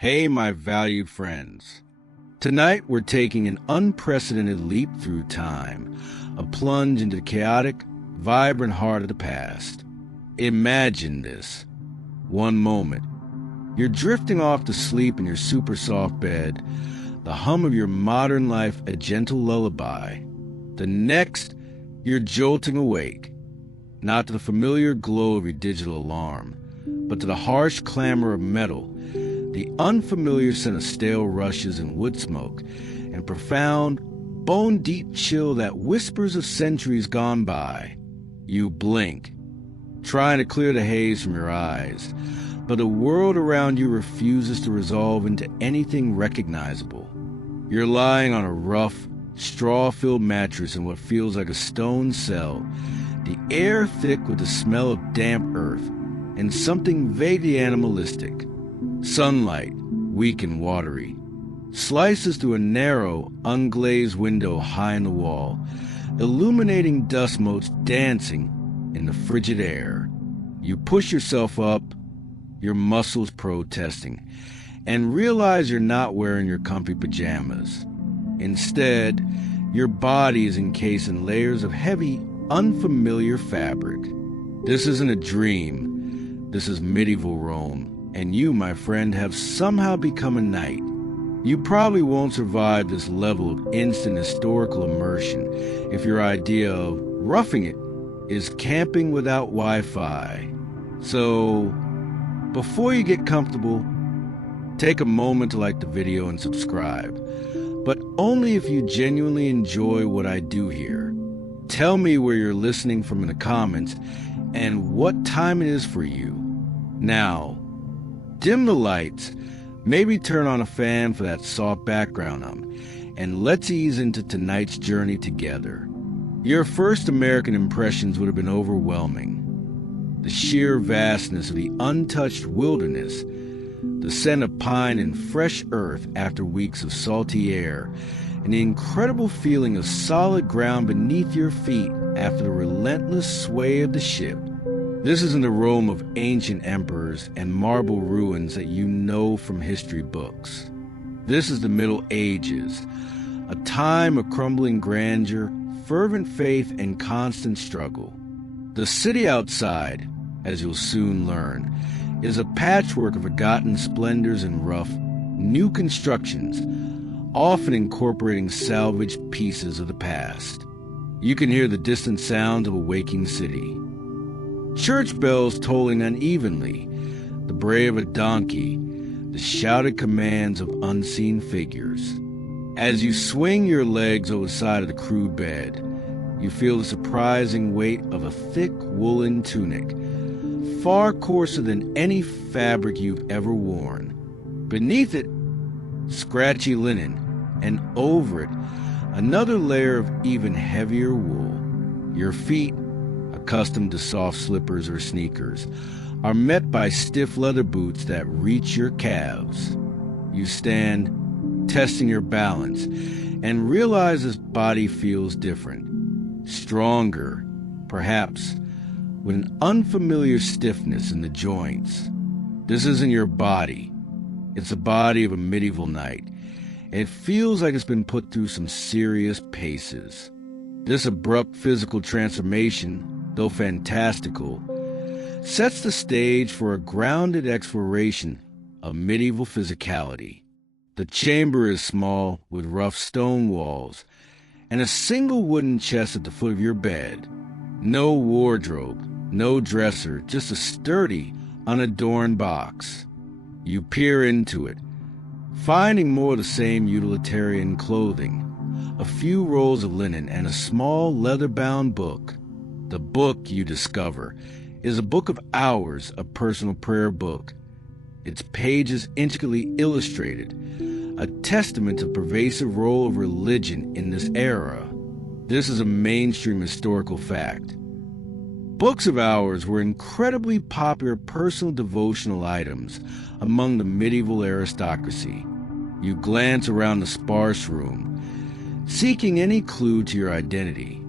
Hey, my valued friends. Tonight we're taking an unprecedented leap through time, a plunge into the chaotic, vibrant heart of the past. Imagine this. One moment, you're drifting off to sleep in your super soft bed, the hum of your modern life a gentle lullaby. The next, you're jolting awake, not to the familiar glow of your digital alarm, but to the harsh clamor of metal, the unfamiliar scent of stale rushes and wood smoke, and profound, bone-deep chill that whispers of centuries gone by. You blink, trying to clear the haze from your eyes, but the world around you refuses to resolve into anything recognizable. You're lying on a rough, straw-filled mattress in what feels like a stone cell, the air thick with the smell of damp earth, and something vaguely animalistic. Sunlight, weak and watery, slices through a narrow, unglazed window high in the wall, illuminating dust motes dancing in the frigid air. You push yourself up, your muscles protesting, and realize you're not wearing your comfy pajamas. Instead, your body is encased in layers of heavy, unfamiliar fabric. This isn't a dream. This is medieval Rome. And you, my friend, have somehow become a knight. You probably won't survive this level of instant historical immersion if your idea of roughing it is camping without Wi-Fi. So, before you get comfortable, take a moment to like the video and subscribe. But only if you genuinely enjoy what I do here. Tell me where you're listening from in the comments and what time it is for you. Now, dim the lights, maybe turn on a fan for that soft background hum, and let's ease into tonight's journey together. Your first American impressions would have been overwhelming. The sheer vastness of the untouched wilderness, the scent of pine and fresh earth after weeks of salty air, and the incredible feeling of solid ground beneath your feet after the relentless sway of the ship. This isn't the Rome of ancient emperors and marble ruins that you know from history books. This is the Middle Ages, a time of crumbling grandeur, fervent faith, and constant struggle. The city outside, as you'll soon learn, is a patchwork of forgotten splendors and rough, new constructions, often incorporating salvaged pieces of the past. You can hear the distant sounds of a waking city. Church bells tolling unevenly, the bray of a donkey, the shouted commands of unseen figures. As you swing your legs over the side of the crew bed, you feel the surprising weight of a thick woolen tunic, far coarser than any fabric you've ever worn. Beneath it, scratchy linen, and over it, another layer of even heavier wool. Your feet, accustomed to soft slippers or sneakers, are met by stiff leather boots that reach your calves. You stand, testing your balance, and realize this body feels different, stronger, perhaps, with an unfamiliar stiffness in the joints. This isn't your body. It's the body of a medieval knight. It feels like it's been put through some serious paces. This abrupt physical transformation, though fantastical, sets the stage for a grounded exploration of medieval physicality. The chamber is small, with rough stone walls, and a single wooden chest at the foot of your bed. No wardrobe, no dresser, just a sturdy, unadorned box. You peer into it, finding more of the same utilitarian clothing, a few rolls of linen, and a small leather-bound book. The book, you discover, is a book of hours, a personal prayer book. Its pages intricately illustrated, a testament to the pervasive role of religion in this era. This is a mainstream historical fact. Books of hours were incredibly popular personal devotional items among the medieval aristocracy. You glance around the sparse room, seeking any clue to your identity.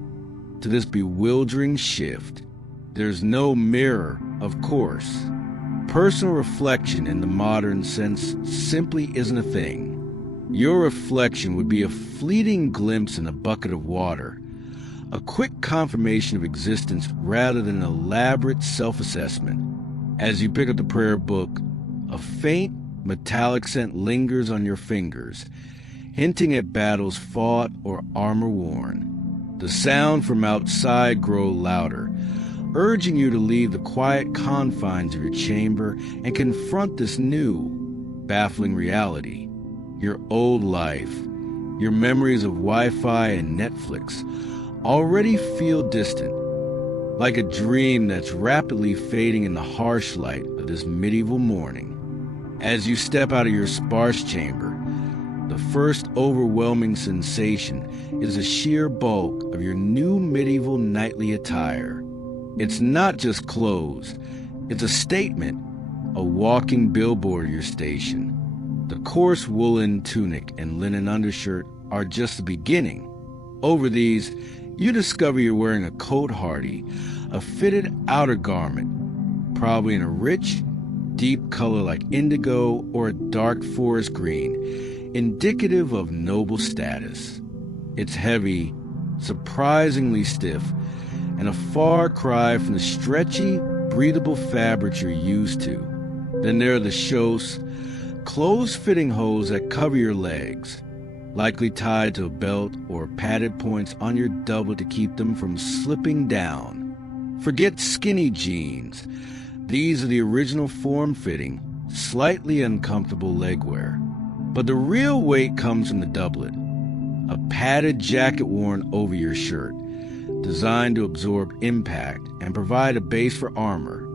To this bewildering shift, there's no mirror, of course. Personal reflection in the modern sense simply isn't a thing. Your reflection would be a fleeting glimpse in a bucket of water, a quick confirmation of existence rather than an elaborate self-assessment. As you pick up the prayer book, a faint, metallic scent lingers on your fingers, hinting at battles fought or armor worn. The sound from outside grows louder, urging you to leave the quiet confines of your chamber and confront this new, baffling reality. Your old life, your memories of Wi-Fi and Netflix, already feel distant, like a dream that's rapidly fading in the harsh light of this medieval morning. As you step out of your sparse chamber, the first overwhelming sensation is the sheer bulk of your new medieval nightly attire. It's not just clothes, it's a statement, a walking billboard of your station. The coarse woolen tunic and linen undershirt are just the beginning. Over these, you discover you're wearing a cote hardie, a fitted outer garment, probably in a rich, deep color like indigo or a dark forest green, indicative of noble status. It's heavy, surprisingly stiff, and a far cry from the stretchy, breathable fabrics you're used to. Then there are the chausses, close-fitting hose that cover your legs, likely tied to a belt or padded points on your doublet to keep them from slipping down. Forget skinny jeans. These are the original form-fitting, slightly uncomfortable legwear. But the real weight comes from the doublet, a padded jacket worn over your shirt, designed to absorb impact and provide a base for armor.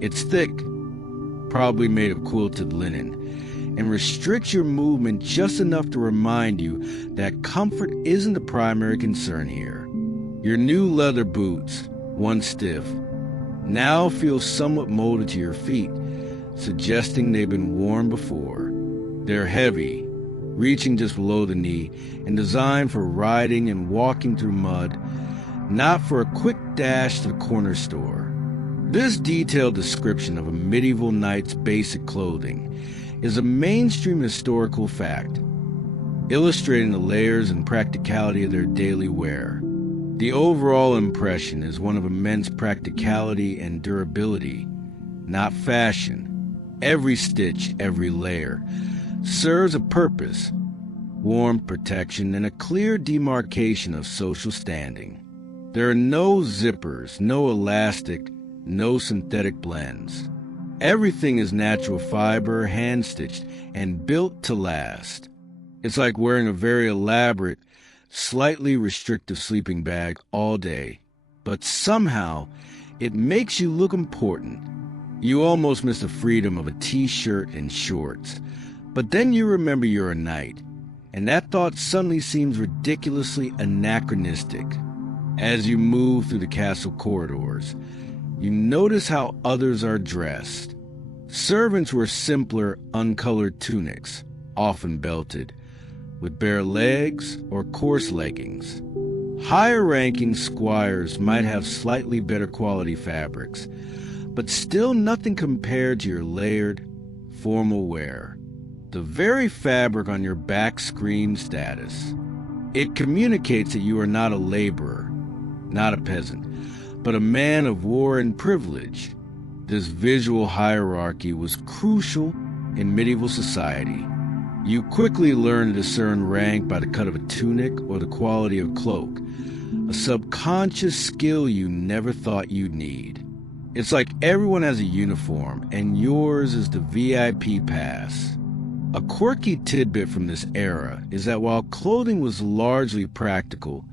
It's thick, probably made of quilted linen, and restricts your movement just enough to remind you that comfort isn't the primary concern here. Your new leather boots, once stiff, now feel somewhat molded to your feet, suggesting they've been worn before. They're heavy, reaching just below the knee, and designed for riding and walking through mud, not for a quick dash to the corner store. This detailed description of a medieval knight's basic clothing is a mainstream historical fact, illustrating the layers and practicality of their daily wear. The overall impression is one of immense practicality and durability, not fashion. Every stitch, every layer, serves a purpose, warmth, protection, and a clear demarcation of social standing. There are no zippers, no elastic, no synthetic blends. Everything is natural fiber, hand-stitched, and built to last. It's like wearing a very elaborate, slightly restrictive sleeping bag all day, but somehow it makes you look important. You almost miss the freedom of a t-shirt and shorts, but then you remember you're a knight, and that thought suddenly seems ridiculously anachronistic. As you move through the castle corridors, you notice how others are dressed. Servants wear simpler, uncolored tunics, often belted, with bare legs or coarse leggings. Higher-ranking squires might have slightly better quality fabrics, but still nothing compared to your layered, formal wear. The very fabric on your back screams status. It communicates that you are not a laborer, not a peasant, but a man of war and privilege. This visual hierarchy was crucial in medieval society. You quickly learn to discern rank by the cut of a tunic or the quality of cloak, a subconscious skill you never thought you'd need. It's like everyone has a uniform, and yours is the VIP pass. A quirky tidbit from this era is that while clothing was largely practical,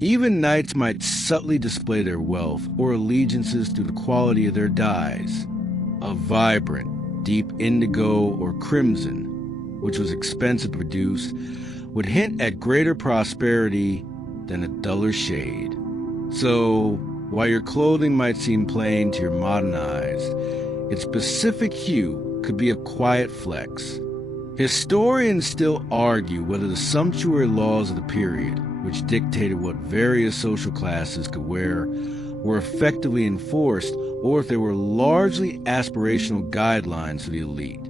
even knights might subtly display their wealth or allegiances through the quality of their dyes. A vibrant, deep indigo or crimson, which was expensive to produce, would hint at greater prosperity than a duller shade. So, while your clothing might seem plain to your modern eyes, its specific hue could be a quiet flex. Historians still argue whether the sumptuary laws of the period, which dictated what various social classes could wear, were effectively enforced or if they were largely aspirational guidelines for the elite.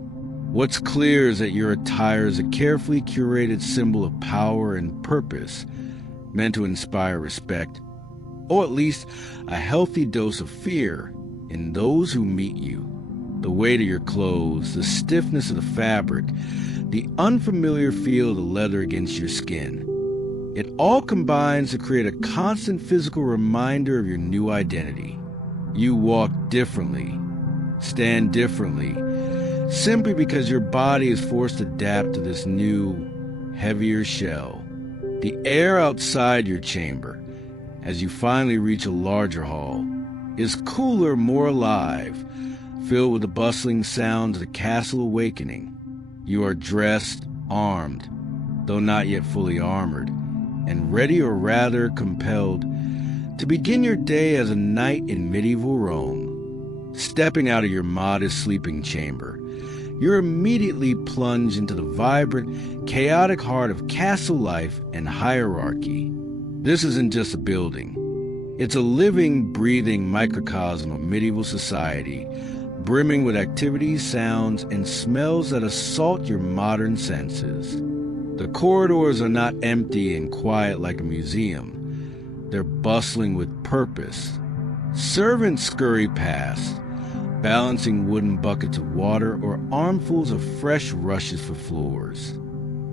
What's clear is that your attire is a carefully curated symbol of power and purpose, meant to inspire respect, or at least a healthy dose of fear in those who meet you. The weight of your clothes, the stiffness of the fabric, the unfamiliar feel of the leather against your skin. It all combines to create a constant physical reminder of your new identity. You walk differently, stand differently, simply because your body is forced to adapt to this new, heavier shell. The air outside your chamber, as you finally reach a larger hall, is cooler, more alive, filled with the bustling sounds of the castle awakening. You are dressed, armed, though not yet fully armored, and ready, or rather compelled, to begin your day as a knight in medieval Rome. Stepping out of your modest sleeping chamber, you're immediately plunged into the vibrant, chaotic heart of castle life and hierarchy. This isn't just a building. It's a living, breathing microcosm of medieval society, brimming with activities, sounds, and smells that assault your modern senses. The corridors are not empty and quiet like a museum. They're bustling with purpose. Servants scurry past, balancing wooden buckets of water or armfuls of fresh rushes for floors.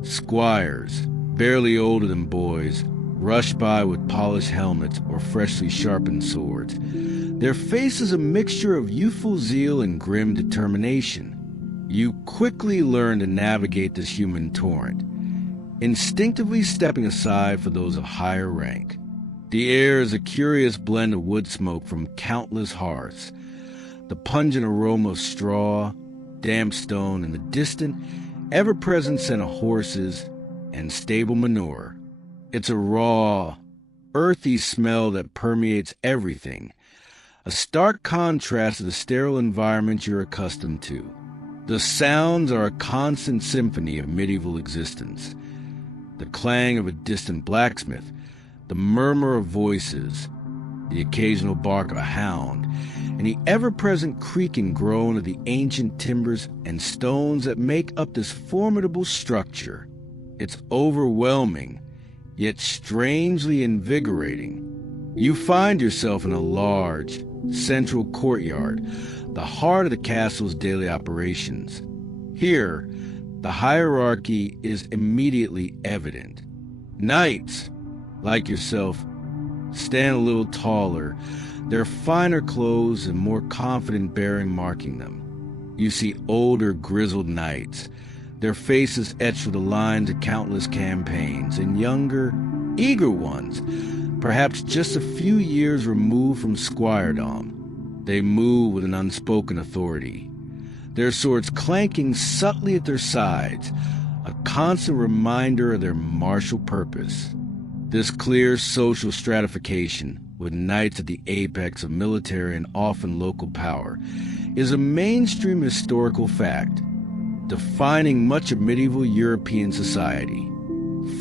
Squires, barely older than boys, rush by with polished helmets or freshly sharpened swords. Their faces a mixture of youthful zeal and grim determination. You quickly learn to navigate this human torrent, instinctively stepping aside for those of higher rank. The air is a curious blend of wood smoke from countless hearths, the pungent aroma of straw, damp stone, and the distant, ever-present scent of horses and stable manure. It's a raw, earthy smell that permeates everything, a stark contrast to the sterile environment you're accustomed to. The sounds are a constant symphony of medieval existence. The clang of a distant blacksmith, the murmur of voices, the occasional bark of a hound, and the ever-present creak and groan of the ancient timbers and stones that make up this formidable structure. It's overwhelming, yet strangely invigorating. You find yourself in a large, central courtyard, the heart of the castle's daily operations. Here, the hierarchy is immediately evident. Knights, like yourself, stand a little taller, their finer clothes and more confident bearing marking them. You see older, grizzled knights, their faces etched with the lines of countless campaigns, and younger, eager ones, perhaps just a few years removed from squiredom. They move with an unspoken authority, their swords clanking subtly at their sides, a constant reminder of their martial purpose. This clear social stratification, with knights at the apex of military and often local power, is a mainstream historical fact, defining much of medieval European society.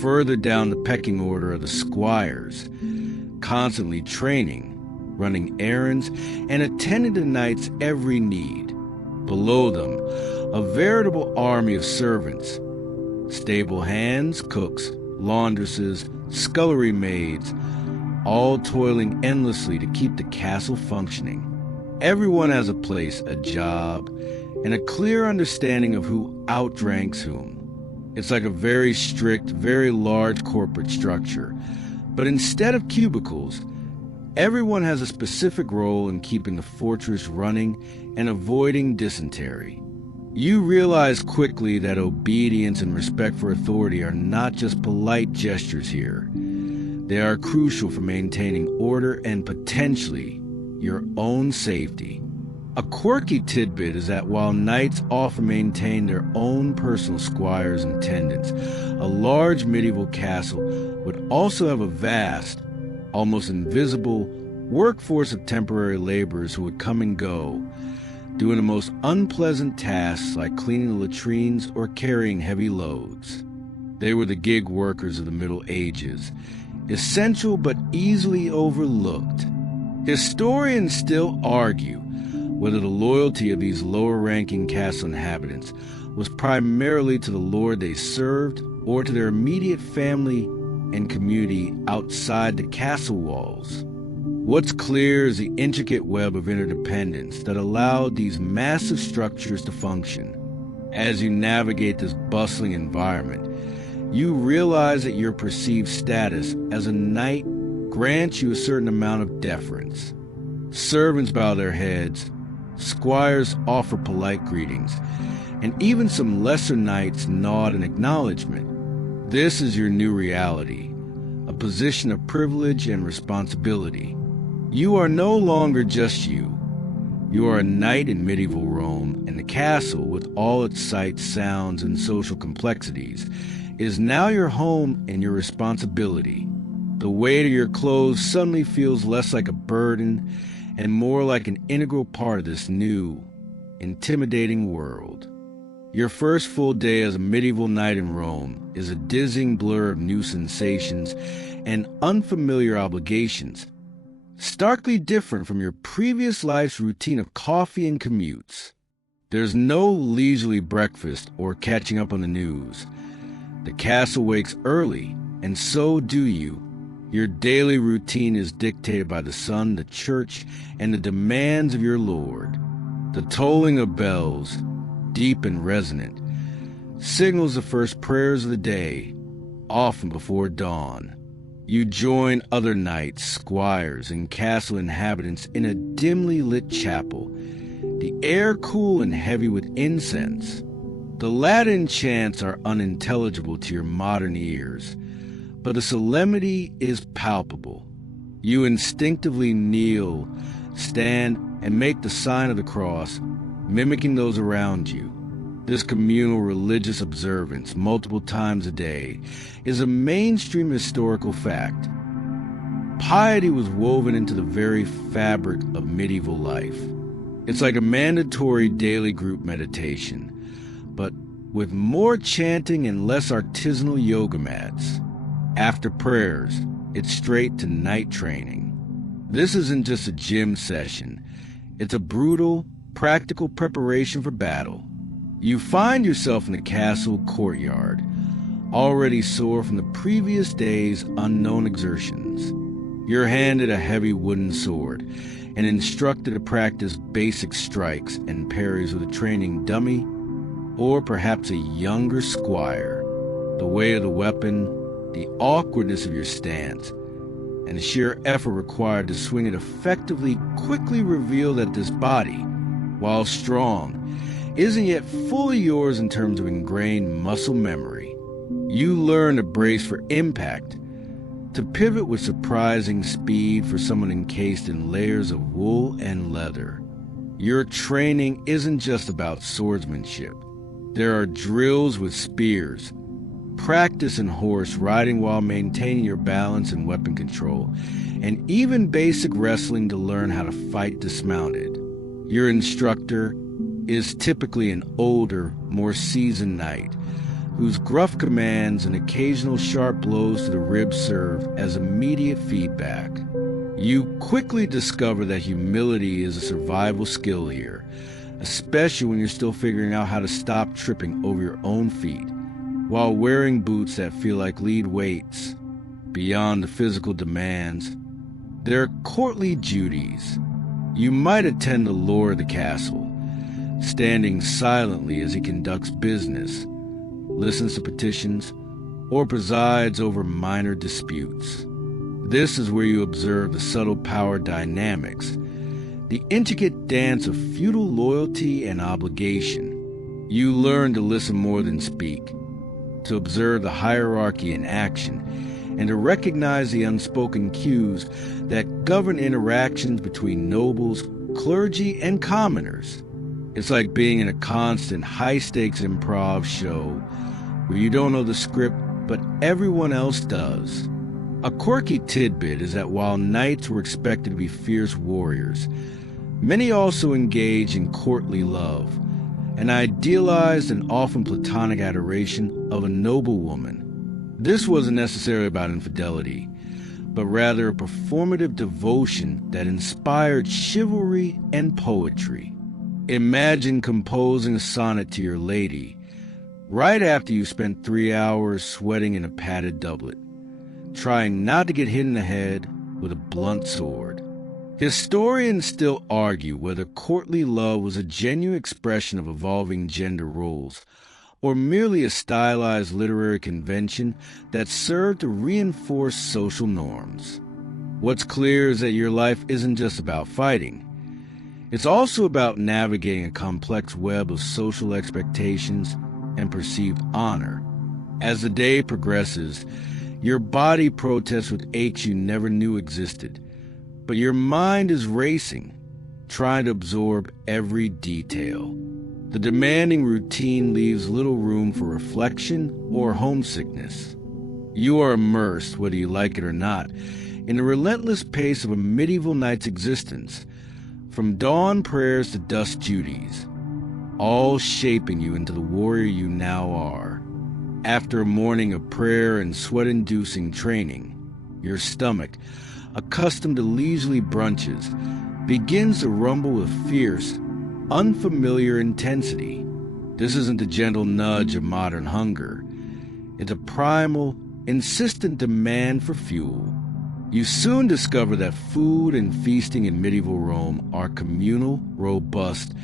Further down the pecking order are the squires, constantly training, running errands, and attending to the knight's every need. Below them, a veritable army of servants, stable hands, cooks, laundresses, scullery maids, all toiling endlessly to keep the castle functioning. Everyone has a place, a job, and a clear understanding of who outranks whom. It's like a very strict, very large corporate structure. But instead of cubicles, everyone has a specific role in keeping the fortress running and avoiding dysentery. You realize quickly that obedience and respect for authority are not just polite gestures here. They are crucial for maintaining order and potentially your own safety. A quirky tidbit is that while knights often maintain their own personal squires and attendants, a large medieval castle would also have a vast, almost invisible, workforce of temporary laborers who would come and go, doing the most unpleasant tasks like cleaning the latrines or carrying heavy loads. They were the gig workers of the Middle Ages, essential but easily overlooked. Historians still argue whether the loyalty of these lower-ranking castle inhabitants was primarily to the lord they served or to their immediate family and community outside the castle walls. What's clear is the intricate web of interdependence that allowed these massive structures to function. As you navigate this bustling environment, you realize that your perceived status as a knight grants you a certain amount of deference. Servants bow their heads, squires offer polite greetings, and even some lesser knights nod in acknowledgement. This is your new reality, a position of privilege and responsibility. You are no longer just you. You are a knight in medieval Rome, and the castle, with all its sights, sounds, and social complexities, is now your home and your responsibility. The weight of your clothes suddenly feels less like a burden and more like an integral part of this new, intimidating world. Your first full day as a medieval knight in Rome is a dizzying blur of new sensations and unfamiliar obligations, starkly different from your previous life's routine of coffee and commutes. There's no leisurely breakfast or catching up on the news. The castle wakes early, and so do you. Your daily routine is dictated by the sun, the church, and the demands of your lord. The tolling of bells, deep and resonant, signals the first prayers of the day, often before dawn. You join other knights, squires, and castle inhabitants in a dimly lit chapel, the air cool and heavy with incense. The Latin chants are unintelligible to your modern ears, but the solemnity is palpable. You instinctively kneel, stand, and make the sign of the cross, mimicking those around you. This communal religious observance, multiple times a day, is a mainstream historical fact. Piety was woven into the very fabric of medieval life. It's like a mandatory daily group meditation, but with more chanting and less artisanal yoga mats. After prayers, it's straight to night training. This isn't just a gym session. It's a brutal, practical preparation for battle. You find yourself in the castle courtyard, already sore from the previous day's unknown exertions. You're handed a heavy wooden sword and instructed to practice basic strikes and parries with a training dummy or perhaps a younger squire. The weight of the weapon, the awkwardness of your stance, and the sheer effort required to swing it effectively quickly reveal that this body, while strong, isn't yet fully yours in terms of ingrained muscle memory. You learn to brace for impact, to pivot with surprising speed for someone encased in layers of wool and leather. Your training isn't just about swordsmanship. There are drills with spears, practice in horse riding while maintaining your balance and weapon control, and even basic wrestling to learn how to fight dismounted. Your instructor is typically an older, more seasoned knight, whose gruff commands and occasional sharp blows to the ribs serve as immediate feedback. You quickly discover that humility is a survival skill here, especially when you're still figuring out how to stop tripping over your own feet, while wearing boots that feel like lead weights. Beyond the physical demands, there are courtly duties. You might attend the lord of the castle, standing silently as he conducts business, listens to petitions, or presides over minor disputes. This is where you observe the subtle power dynamics, the intricate dance of feudal loyalty and obligation. You learn to listen more than speak, to observe the hierarchy in action, and to recognize the unspoken cues that govern interactions between nobles, clergy, and commoners. It's like being in a constant high-stakes improv show where you don't know the script, but everyone else does. A quirky tidbit is that while knights were expected to be fierce warriors, many also engage in courtly love, an idealized and often platonic adoration of a noble woman. This wasn't necessarily about infidelity, but rather a performative devotion that inspired chivalry and poetry. Imagine composing a sonnet to your lady right after you spent 3 hours sweating in a padded doublet, trying not to get hit in the head with a blunt sword. Historians still argue whether courtly love was a genuine expression of evolving gender roles, or merely a stylized literary convention that served to reinforce social norms. What's clear is that your life isn't just about fighting. It's also about navigating a complex web of social expectations and perceived honor. As the day progresses, your body protests with aches you never knew existed, but your mind is racing, trying to absorb every detail. The demanding routine leaves little room for reflection or homesickness. You are immersed, whether you like it or not, in the relentless pace of a medieval knight's existence, from dawn prayers to dusk duties, all shaping you into the warrior you now are. After a morning of prayer and sweat-inducing training, your stomach, accustomed to leisurely brunches, begins to rumble with fierce, unfamiliar intensity. This isn't the gentle nudge of modern hunger. It's a primal, insistent demand for fuel. You soon discover that food and feasting in medieval Rome are communal, robust,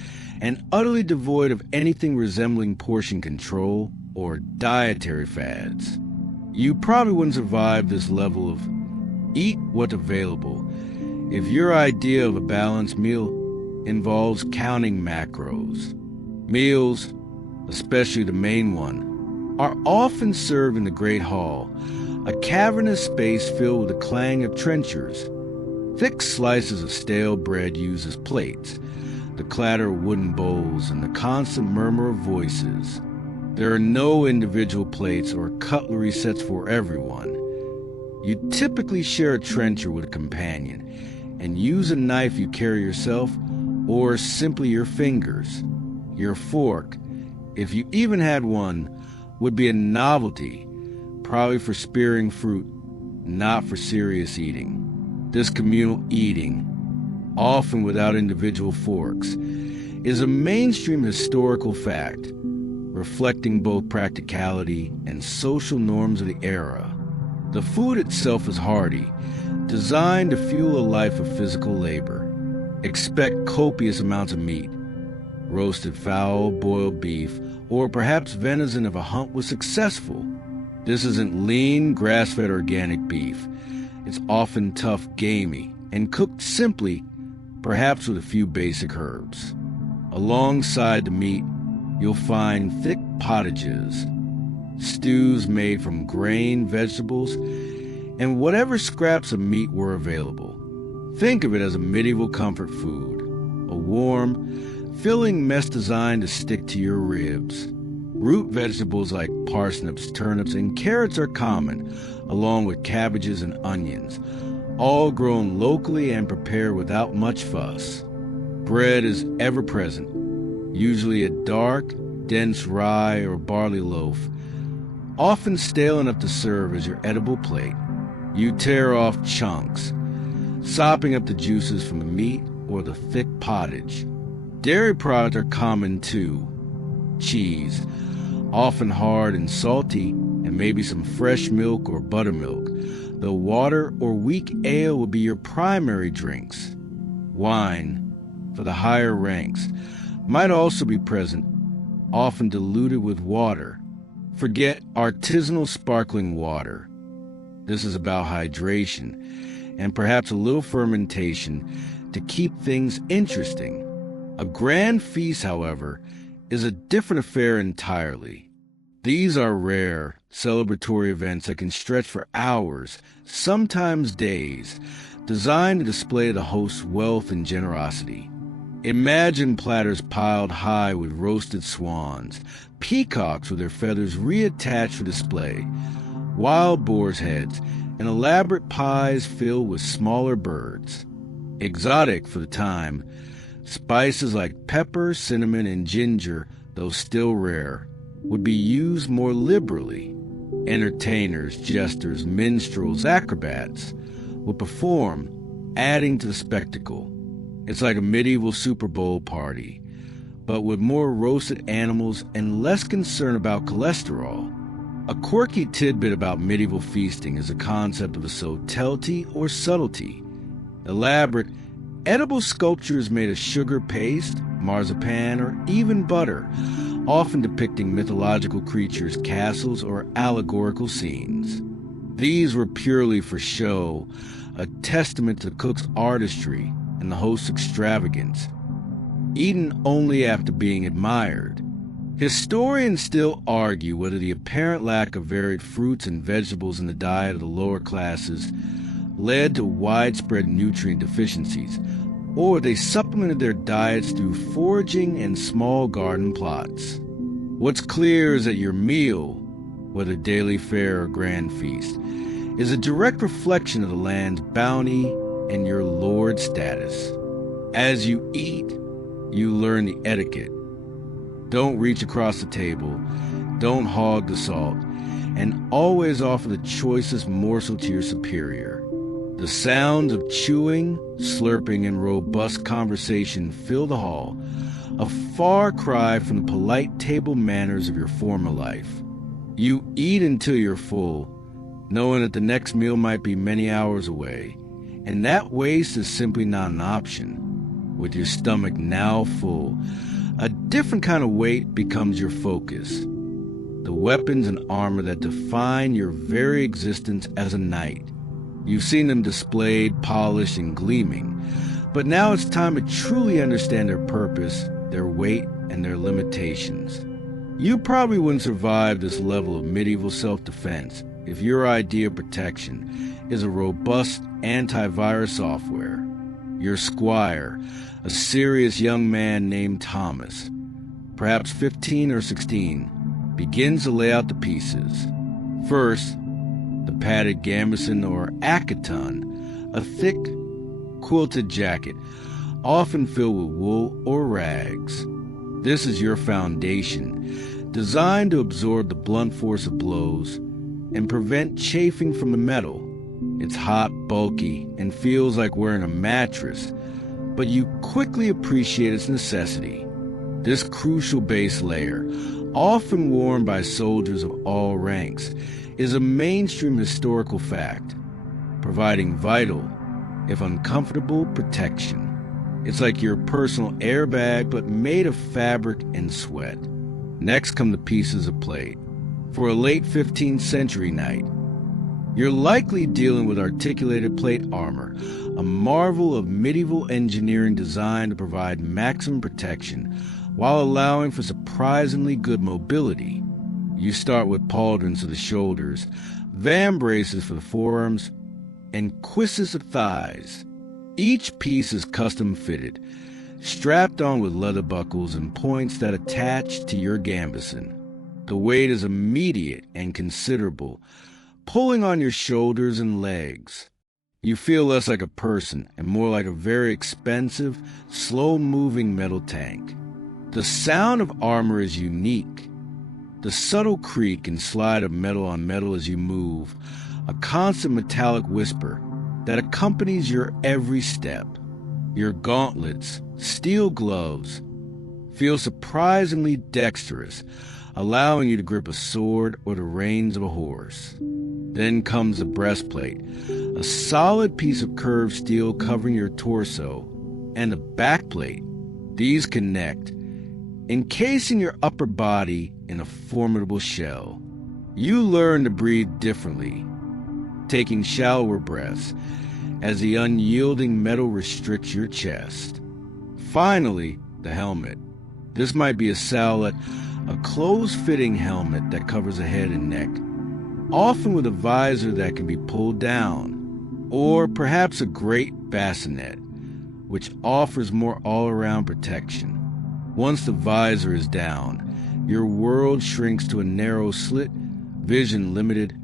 and utterly devoid of anything resembling portion control or dietary fads. You probably wouldn't survive this level of eat what's available if your idea of a balanced meal involves counting macros. Meals, especially the main one, are often served in the Great Hall, a cavernous space filled with the clang of trenchers. Thick slices of stale bread used as plates, the clatter of wooden bowls, and the constant murmur of voices. There are no individual plates or cutlery sets for everyone. You typically share a trencher with a companion and use a knife you carry yourself or simply your fingers. Your fork, if you even had one, would be a novelty, probably for spearing fruit, not for serious eating. This communal eating, often without individual forks, is a mainstream historical fact, reflecting both practicality and social norms of the era. The food itself is hearty, designed to fuel a life of physical labor. Expect copious amounts of meat, roasted fowl, boiled beef, or perhaps venison if a hunt was successful. This isn't lean, grass-fed organic beef. It's often tough, gamey, and cooked simply, perhaps with a few basic herbs. Alongside the meat, you'll find thick pottages, stews made from grain, vegetables, and whatever scraps of meat were available. Think of it as a medieval comfort food, a warm, filling mess designed to stick to your ribs. Root vegetables like parsnips, turnips, and carrots are common, along with cabbages and onions, all grown locally and prepared without much fuss. Bread is ever present, usually a dark, dense rye or barley loaf, often stale enough to serve as your edible plate. You tear off chunks, sopping up the juices from the meat or the thick pottage. Dairy products are common too. Cheese, often hard and salty, and maybe some fresh milk or buttermilk, though water or weak ale will be your primary drinks. Wine, for the higher ranks, might also be present, often diluted with water. Forget artisanal sparkling water. This is about hydration and perhaps a little fermentation to keep things interesting. A grand feast, however, is a different affair entirely. These are rare, celebratory events that can stretch for hours, sometimes days, designed to display the host's wealth and generosity. Imagine platters piled high with roasted swans, peacocks with their feathers reattached for display, wild boar's heads, and elaborate pies filled with smaller birds. Exotic for the time, spices like pepper, cinnamon, and ginger, though still rare, would be used more liberally. Entertainers, jesters, minstrels, acrobats will perform, adding to the spectacle. It's like a medieval Super Bowl party, but with more roasted animals and less concern about cholesterol. A quirky tidbit about medieval feasting is the concept of a subtlety or subtlety. Elaborate, edible sculptures made of sugar paste, marzipan, or even butter, often depicting mythological creatures, castles, or allegorical scenes. These were purely for show, a testament to the cook's artistry and the host's extravagance, eaten only after being admired. Historians still argue whether the apparent lack of varied fruits and vegetables in the diet of the lower classes led to widespread nutrient deficiencies, or they supplemented their diets through foraging and small garden plots. What's clear is that your meal, whether daily fare or grand feast, is a direct reflection of the land's bounty and your lord status. As you eat, you learn the etiquette. Don't reach across the table, don't hog the salt, and always offer the choicest morsel to your superior. The sounds of chewing, slurping, and robust conversation fill the hall, a far cry from the polite table manners of your former life. You eat until you're full, knowing that the next meal might be many hours away, and that waste is simply not an option. With your stomach now full, a different kind of weight becomes your focus. The weapons and armor that define your very existence as a knight. You've seen them displayed, polished, and gleaming, but now it's time to truly understand their purpose, their weight, and their limitations. You probably wouldn't survive this level of medieval self-defense if your idea of protection is a robust antivirus software. Your squire, a serious young man named Thomas, perhaps 15 or 16, begins to lay out the pieces. First, the padded gambeson or accaton, a thick, quilted jacket, often filled with wool or rags. This is your foundation, designed to absorb the blunt force of blows and prevent chafing from the metal. It's hot, bulky, and feels like wearing a mattress, but you quickly appreciate its necessity. This crucial base layer, often worn by soldiers of all ranks, is a mainstream historical fact, providing vital, if uncomfortable, protection. It's like your personal airbag, but made of fabric and sweat. Next come the pieces of plate. For a late 15th century knight, you're likely dealing with articulated plate armor, a marvel of medieval engineering designed to provide maximum protection while allowing for surprisingly good mobility. You start with pauldrons to the shoulders, vambraces for the forearms, and cuisses of thighs. Each piece is custom fitted, strapped on with leather buckles and points that attach to your gambeson. The weight is immediate and considerable, pulling on your shoulders and legs. You feel less like a person and more like a very expensive, slow-moving metal tank. The sound of armor is unique. The subtle creak and slide of metal on metal as you move, a constant metallic whisper that accompanies your every step. Your gauntlets, steel gloves, feel surprisingly dexterous, allowing you to grip a sword or the reins of a horse. Then comes the breastplate, a solid piece of curved steel covering your torso, and the backplate. These connect, encasing your upper body in a formidable shell. You learn to breathe differently, taking shallower breaths as the unyielding metal restricts your chest. Finally, the helmet. This might be a sallet, a close-fitting helmet that covers the head and neck, often with a visor that can be pulled down, or perhaps a great bassinet, which offers more all-around protection. Once the visor is down, your world shrinks to a narrow slit, vision limited,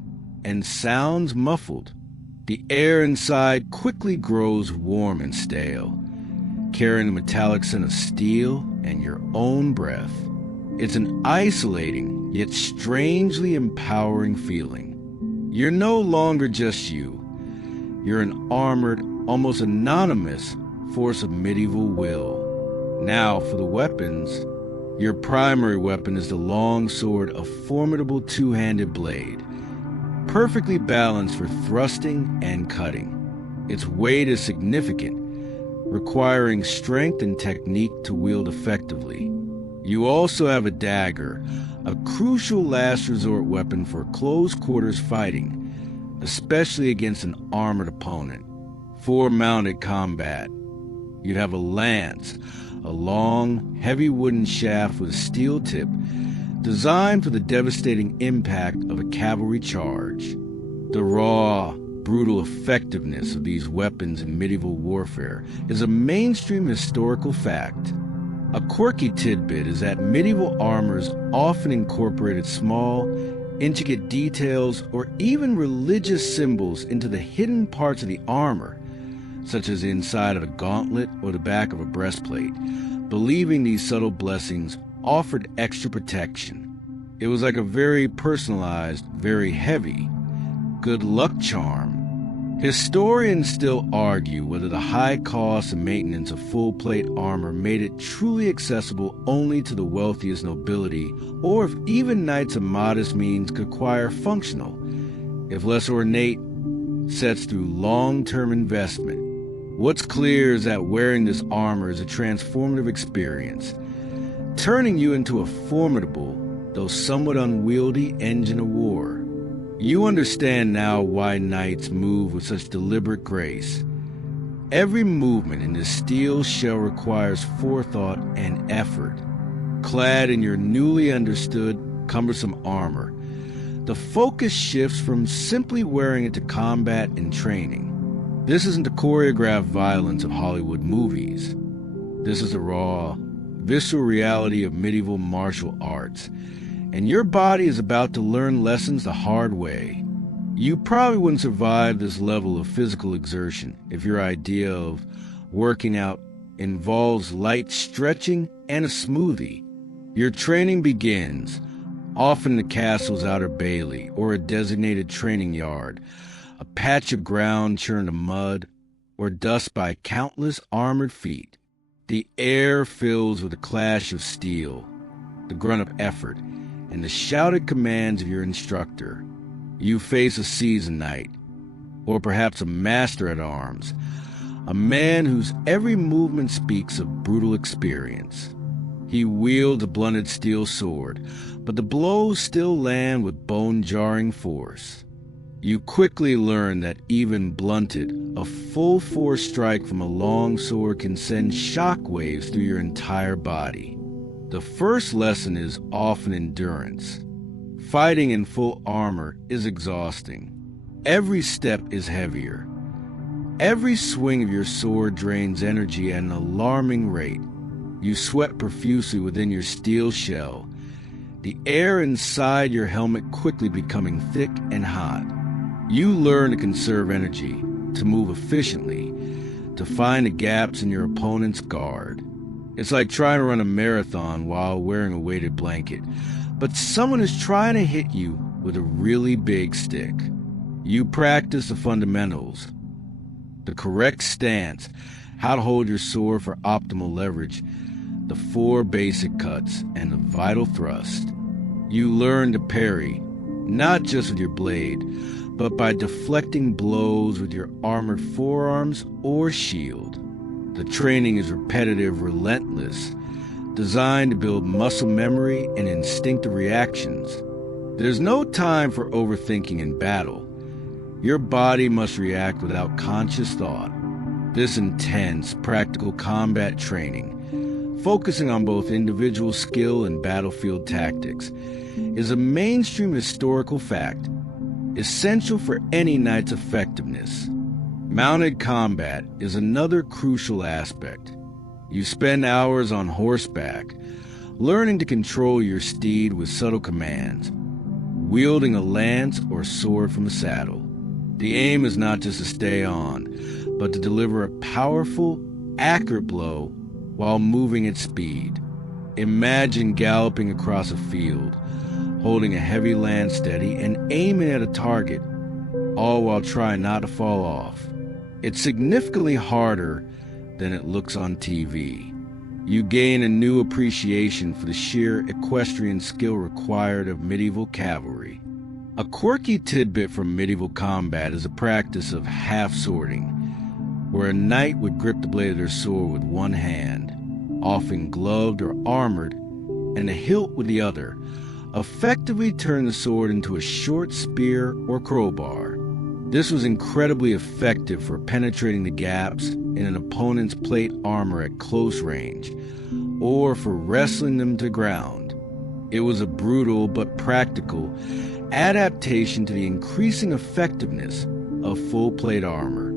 and sounds muffled. The air inside quickly grows warm and stale, carrying the metallic scent of steel and your own breath. It's an isolating, yet strangely empowering feeling. You're no longer just you. You're an armored, almost anonymous force of medieval will. Now, for the weapons, your primary weapon is the long sword, a formidable two-handed blade, perfectly balanced for thrusting and cutting. Its weight is significant, requiring strength and technique to wield effectively. You also have a dagger, a crucial last resort weapon for close quarters fighting, especially against an armored opponent. For mounted combat, you'd have a lance, a long, heavy wooden shaft with a steel tip, designed for the devastating impact of a cavalry charge. The raw, brutal effectiveness of these weapons in medieval warfare is a mainstream historical fact. A quirky tidbit is that medieval armors often incorporated small, intricate details or even religious symbols into the hidden parts of the armor, such as the inside of a gauntlet or the back of a breastplate, believing these subtle blessings offered extra protection. It was like a very personalized, very heavy, good luck charm. Historians still argue whether the high cost and maintenance of full-plate armor made it truly accessible only to the wealthiest nobility, or if even knights of modest means could acquire functional, if less ornate, sets through long-term investment. What's clear is that wearing this armor is a transformative experience, turning you into a formidable, though somewhat unwieldy, engine of war. You understand now why knights move with such deliberate grace. Every movement in this steel shell requires forethought and effort. Clad in your newly understood, cumbersome armor, the focus shifts from simply wearing it to combat and training. This isn't the choreographed violence of Hollywood movies. This is the raw, visceral reality of medieval martial arts. And your body is about to learn lessons the hard way. You probably wouldn't survive this level of physical exertion if your idea of working out involves light stretching and a smoothie. Your training begins, often in the castle's outer bailey or a designated training yard, a patch of ground churned to mud or dust by countless armored feet. The air fills with the clash of steel, the grunt of effort, and the shouted commands of your instructor. You face a seasoned knight, or perhaps a master at arms, a man whose every movement speaks of brutal experience. He wields a blunted steel sword, but the blows still land with bone-jarring force. You quickly learn that even blunted, a full-force strike from a long sword can send shockwaves through your entire body. The first lesson is often endurance. Fighting in full armor is exhausting. Every step is heavier. Every swing of your sword drains energy at an alarming rate. You sweat profusely within your steel shell, the air inside your helmet quickly becoming thick and hot. You learn to conserve energy, to move efficiently, to find the gaps in your opponent's guard. It's like trying to run a marathon while wearing a weighted blanket, but someone is trying to hit you with a really big stick. You practice the fundamentals, the correct stance, how to hold your sword for optimal leverage, the 4 basic cuts, and the vital thrust. You learn to parry, not just with your blade, but by deflecting blows with your armored forearms or shield. The training is repetitive, relentless, designed to build muscle memory and instinctive reactions. There's no time for overthinking in battle. Your body must react without conscious thought. This intense, practical combat training, focusing on both individual skill and battlefield tactics, is a mainstream historical fact, essential for any knight's effectiveness. Mounted combat is another crucial aspect. You spend hours on horseback, learning to control your steed with subtle commands, wielding a lance or sword from the saddle. The aim is not just to stay on, but to deliver a powerful, accurate blow while moving at speed. Imagine galloping across a field, holding a heavy lance steady and aiming at a target, all while trying not to fall off. It's significantly harder than it looks on TV. You gain a new appreciation for the sheer equestrian skill required of medieval cavalry. A quirky tidbit from medieval combat is a practice of half-swording, where a knight would grip the blade of their sword with one hand, often gloved or armored, and the hilt with the other, effectively turning the sword into a short spear or crowbar. This was incredibly effective for penetrating the gaps in an opponent's plate armor at close range, or for wrestling them to ground. It was a brutal but practical adaptation to the increasing effectiveness of full plate armor.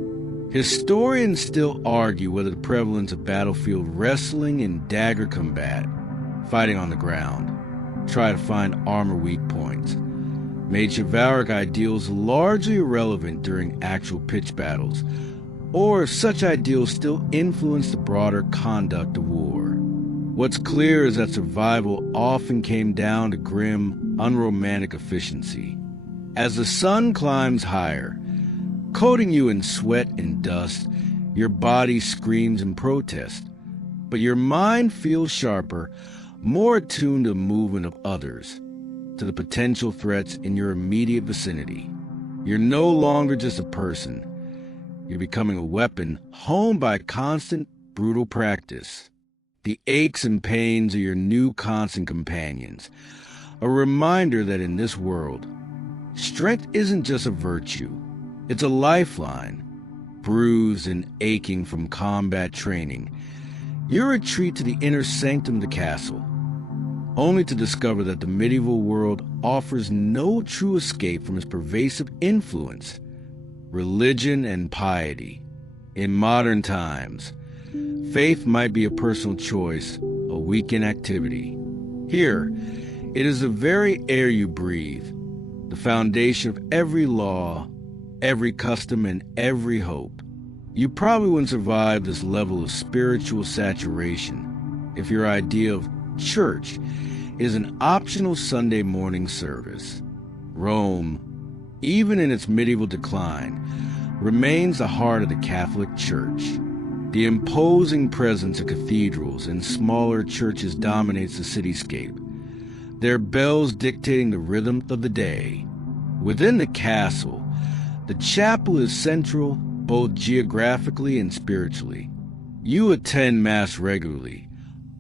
Historians still argue whether the prevalence of battlefield wrestling and dagger combat, fighting on the ground, try to find armor weak points, made chivalric ideals largely irrelevant during actual pitched battles, or if such ideals still influence the broader conduct of war. What's clear is that survival often came down to grim, unromantic efficiency. As the sun climbs higher, coating you in sweat and dust, your body screams in protest, but your mind feels sharper, more attuned to the movement of others, to the potential threats in your immediate vicinity. You're no longer just a person. You're becoming a weapon honed by constant, brutal practice. The aches and pains are your new constant companions, a reminder that in this world, strength isn't just a virtue, it's a lifeline. Bruised and aching from combat training, you retreat to the inner sanctum of the castle, only to discover that the medieval world offers no true escape from its pervasive influence, religion and piety. In modern times, faith might be a personal choice, a weekend activity. Here, it is the very air you breathe, the foundation of every law, every custom, and every hope. You probably wouldn't survive this level of spiritual saturation if your idea of church is an optional Sunday morning service. Rome, even in its medieval decline, remains the heart of the Catholic Church. The imposing presence of cathedrals and smaller churches dominates the cityscape, their bells dictating the rhythm of the day. Within the castle, the chapel is central both geographically and spiritually. You attend Mass regularly,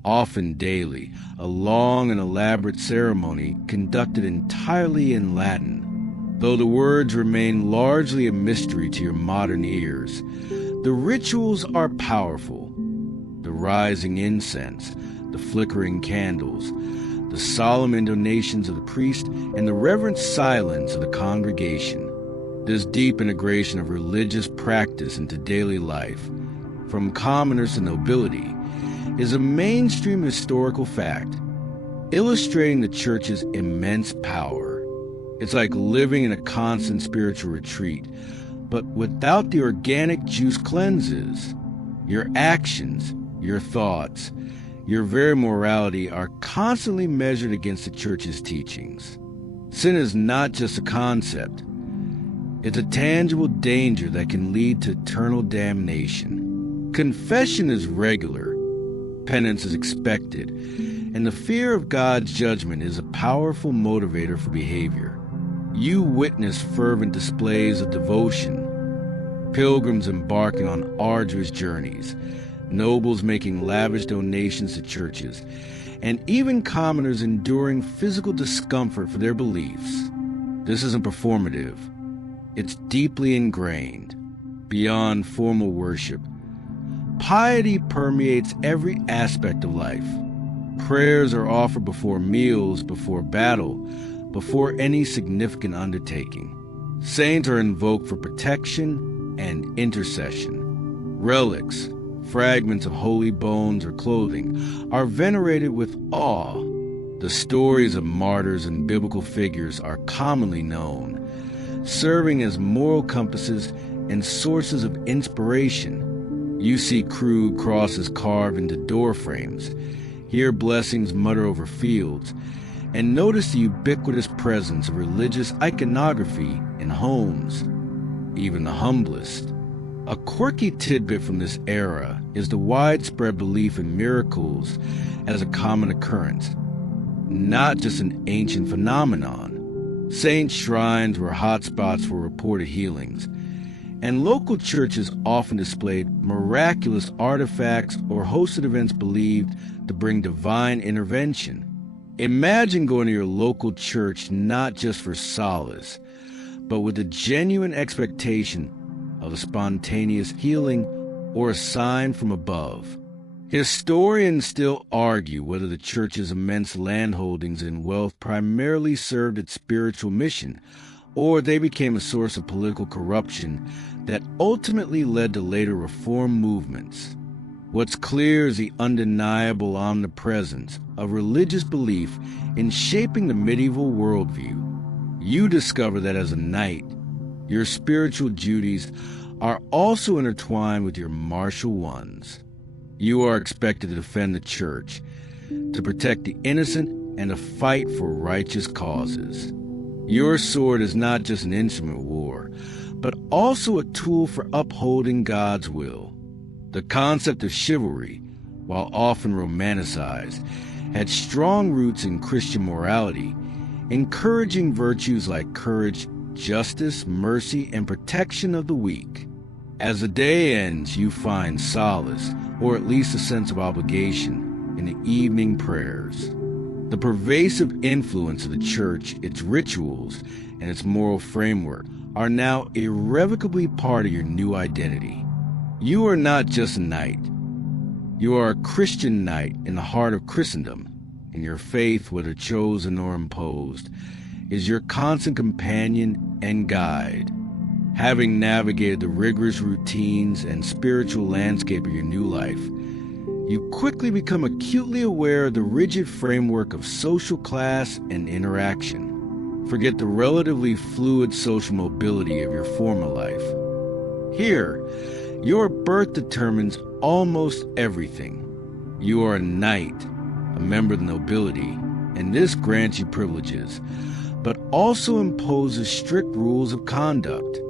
often daily, a long and elaborate ceremony conducted entirely in Latin. Though the words remain largely a mystery to your modern ears, the rituals are powerful. The rising incense, the flickering candles, the solemn intonations of the priest, and the reverent silence of the congregation. This deep integration of religious practice into daily life, from commoners to nobility, is a mainstream historical fact, illustrating the church's immense power. It's like living in a constant spiritual retreat, but without the organic juice cleanses. Your actions, your thoughts, your very morality are constantly measured against the church's teachings. Sin is not just a concept. It's a tangible danger that can lead to eternal damnation. Confession is regular, penance is expected, and the fear of God's judgment is a powerful motivator for behavior. You witness fervent displays of devotion, pilgrims embarking on arduous journeys, nobles making lavish donations to churches, and even commoners enduring physical discomfort for their beliefs. This isn't performative. It's deeply ingrained. Beyond formal worship, piety permeates every aspect of life. Prayers are offered before meals, before battle, before any significant undertaking. Saints are invoked for protection and intercession. Relics, fragments of holy bones or clothing, are venerated with awe. The stories of martyrs and biblical figures are commonly known, serving as moral compasses and sources of inspiration. You see crude crosses carved into door frames, hear blessings mutter over fields, and notice the ubiquitous presence of religious iconography in homes, even the humblest. A quirky tidbit from this era is the widespread belief in miracles as a common occurrence, not just an ancient phenomenon. Saint shrines were hotspots for reported healings, and local churches often displayed miraculous artifacts or hosted events believed to bring divine intervention. Imagine going to your local church not just for solace, but with a genuine expectation of a spontaneous healing or a sign from above. Historians still argue whether the church's immense landholdings and wealth primarily served its spiritual mission, or they became a source of political corruption that ultimately led to later reform movements. What's clear is the undeniable omnipresence of religious belief in shaping the medieval worldview. You discover that as a knight, your spiritual duties are also intertwined with your martial ones. You are expected to defend the church, to protect the innocent, and to fight for righteous causes. Your sword is not just an instrument of war, but also a tool for upholding God's will. The concept of chivalry, while often romanticized, had strong roots in Christian morality, encouraging virtues like courage, justice, mercy, and protection of the weak. As the day ends, you find solace, or at least a sense of obligation, in the evening prayers. The pervasive influence of the church, its rituals, and its moral framework are now irrevocably part of your new identity. You are not just a knight. You are a Christian knight in the heart of Christendom, and your faith, whether chosen or imposed, is your constant companion and guide. Having navigated the rigorous routines and spiritual landscape of your new life, you quickly become acutely aware of the rigid framework of social class and interaction. Forget the relatively fluid social mobility of your former life. Here, your birth determines almost everything. You are a knight, a member of the nobility, and this grants you privileges, but also imposes strict rules of conduct.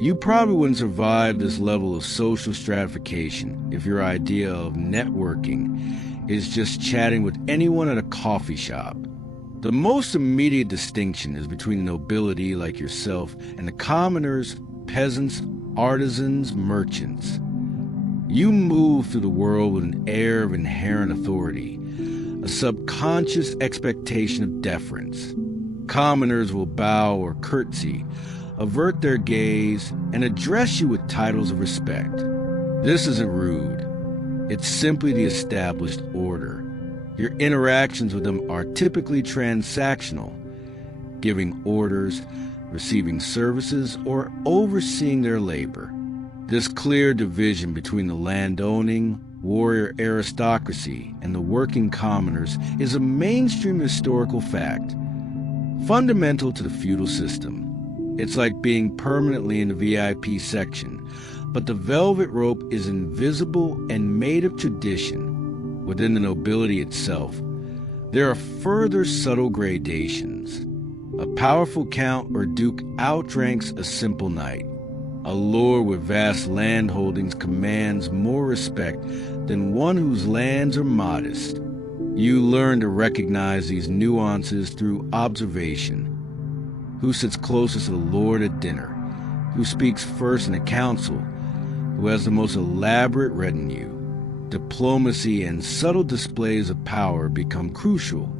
You probably wouldn't survive this level of social stratification if your idea of networking is just chatting with anyone at a coffee shop. The most immediate distinction is between the nobility like yourself and the commoners, peasants, artisans, merchants. You move through the world with an air of inherent authority, a subconscious expectation of deference. Commoners will bow or curtsy, avert their gaze, and address you with titles of respect. This isn't rude. It's simply the established order. Your interactions with them are typically transactional, giving orders, receiving services, or overseeing their labor. This clear division between the landowning, warrior aristocracy and the working commoners is a mainstream historical fact, fundamental to the feudal system. It's like being permanently in the VIP section, but the velvet rope is invisible and made of tradition. Within the nobility itself, there are further subtle gradations. A powerful count or duke outranks a simple knight. A lord with vast landholdings commands more respect than one whose lands are modest. You learn to recognize these nuances through observation. Who sits closest to the lord at dinner? Who speaks first in a council? Who has the most elaborate retinue? Diplomacy and subtle displays of power become crucial.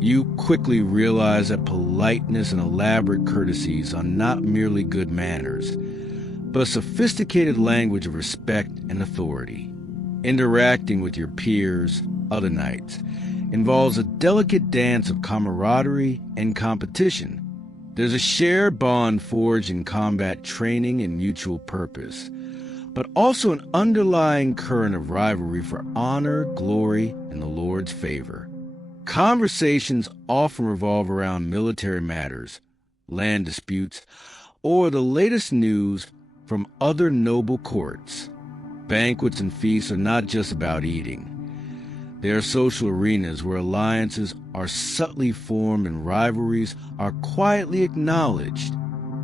You quickly realize that politeness and elaborate courtesies are not merely good manners, but a sophisticated language of respect and authority. Interacting with your peers, other knights, involves a delicate dance of camaraderie and competition. There's a shared bond forged in combat training and mutual purpose, but also an underlying current of rivalry for honor, glory, and the Lord's favor. Conversations often revolve around military matters, land disputes, or the latest news from other noble courts. Banquets and feasts are not just about eating. They are social arenas where alliances are subtly formed and rivalries are quietly acknowledged.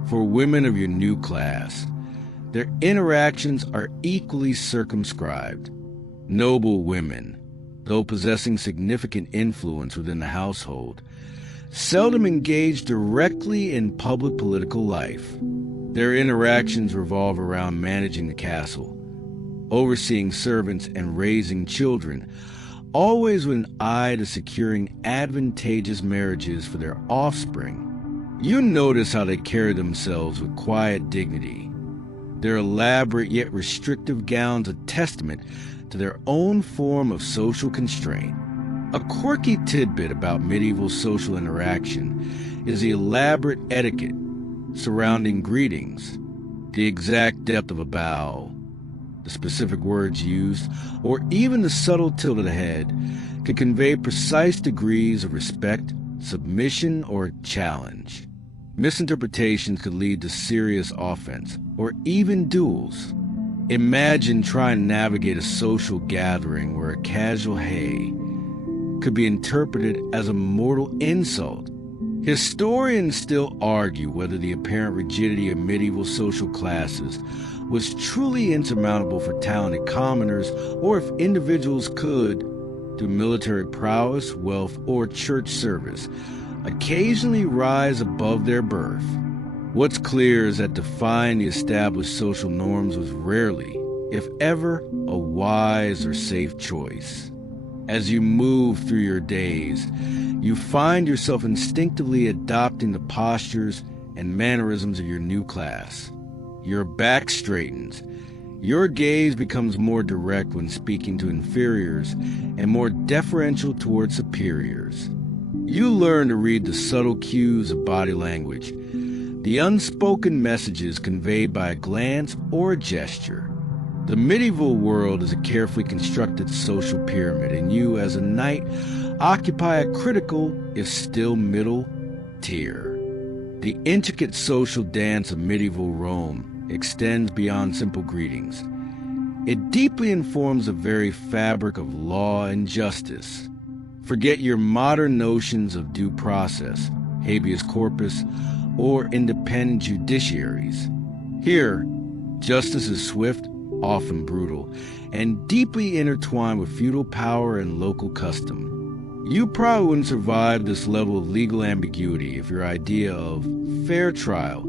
For women of your new class, their interactions are equally circumscribed. Noble women, though possessing significant influence within the household, seldom engage directly in public political life. Their interactions revolve around managing the castle, overseeing servants, and raising children, always with an eye to securing advantageous marriages for their offspring. You notice how they carry themselves with quiet dignity. Their elaborate yet restrictive gowns a testament to their own form of social constraint. A quirky tidbit about medieval social interaction is the elaborate etiquette surrounding greetings. The exact depth of a bow, the specific words used, or even the subtle tilt of the head could convey precise degrees of respect, submission, or challenge. Misinterpretations could lead to serious offense, or even duels. Imagine trying to navigate a social gathering where a casual "hey" could be interpreted as a mortal insult. Historians still argue whether the apparent rigidity of medieval social classes was truly insurmountable for talented commoners, or if individuals could, through military prowess, wealth, or church service, occasionally rise above their birth. What's clear is that defying the established social norms was rarely, if ever, a wise or safe choice. As you move through your days, you find yourself instinctively adopting the postures and mannerisms of your new class. Your back straightens. Your gaze becomes more direct when speaking to inferiors and more deferential toward superiors. You learn to read the subtle cues of body language, the unspoken messages conveyed by a glance or a gesture. The medieval world is a carefully constructed social pyramid, and you, as a knight, occupy a critical, if still middle, tier. The intricate social dance of medieval Rome extends beyond simple greetings. It deeply informs the very fabric of law and justice. Forget your modern notions of due process, habeas corpus, or independent judiciaries. Here, justice is swift, often brutal, and deeply intertwined with feudal power and local custom. You probably wouldn't survive this level of legal ambiguity if your idea of fair trial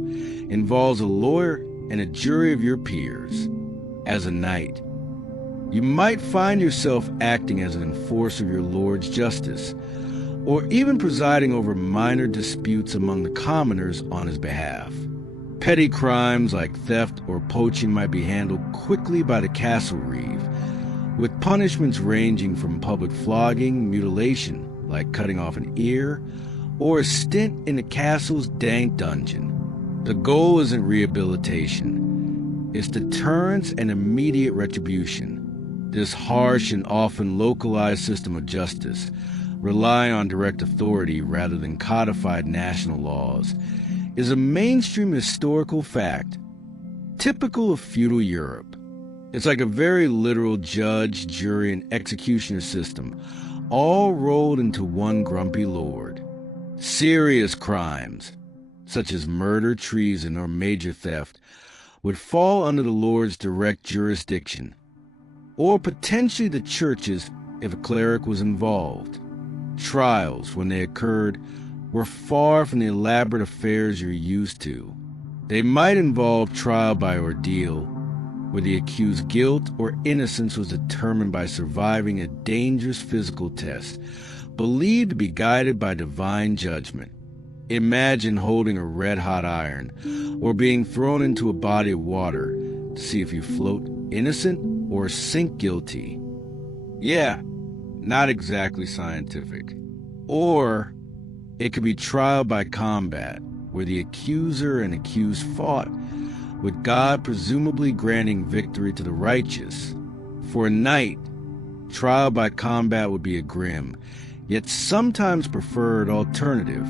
involves a lawyer and a jury of your peers. As a knight, you might find yourself acting as an enforcer of your lord's justice, or even presiding over minor disputes among the commoners on his behalf. Petty crimes like theft or poaching might be handled quickly by the castle reeve, with punishments ranging from public flogging, mutilation, like cutting off an ear, or a stint in the castle's dank dungeon. The goal isn't rehabilitation. It's deterrence and immediate retribution. This harsh and often localized system of justice, relying on direct authority rather than codified national laws, is a mainstream historical fact, typical of feudal Europe. It's like a very literal judge, jury, and executioner system, all rolled into one grumpy lord. Serious crimes, such as murder, treason, or major theft, would fall under the lord's direct jurisdiction, or potentially the church's if a cleric was involved. Trials, when they occurred, were far from the elaborate affairs you're used to. They might involve trial by ordeal, where the accused's guilt or innocence was determined by surviving a dangerous physical test, believed to be guided by divine judgment. Imagine holding a red-hot iron, or being thrown into a body of water to see if you float innocent or sink guilty. Yeah, not exactly scientific. Or it could be trial by combat, where the accuser and accused fought, with God presumably granting victory to the righteous. For a knight, trial by combat would be a grim, yet sometimes preferred alternative,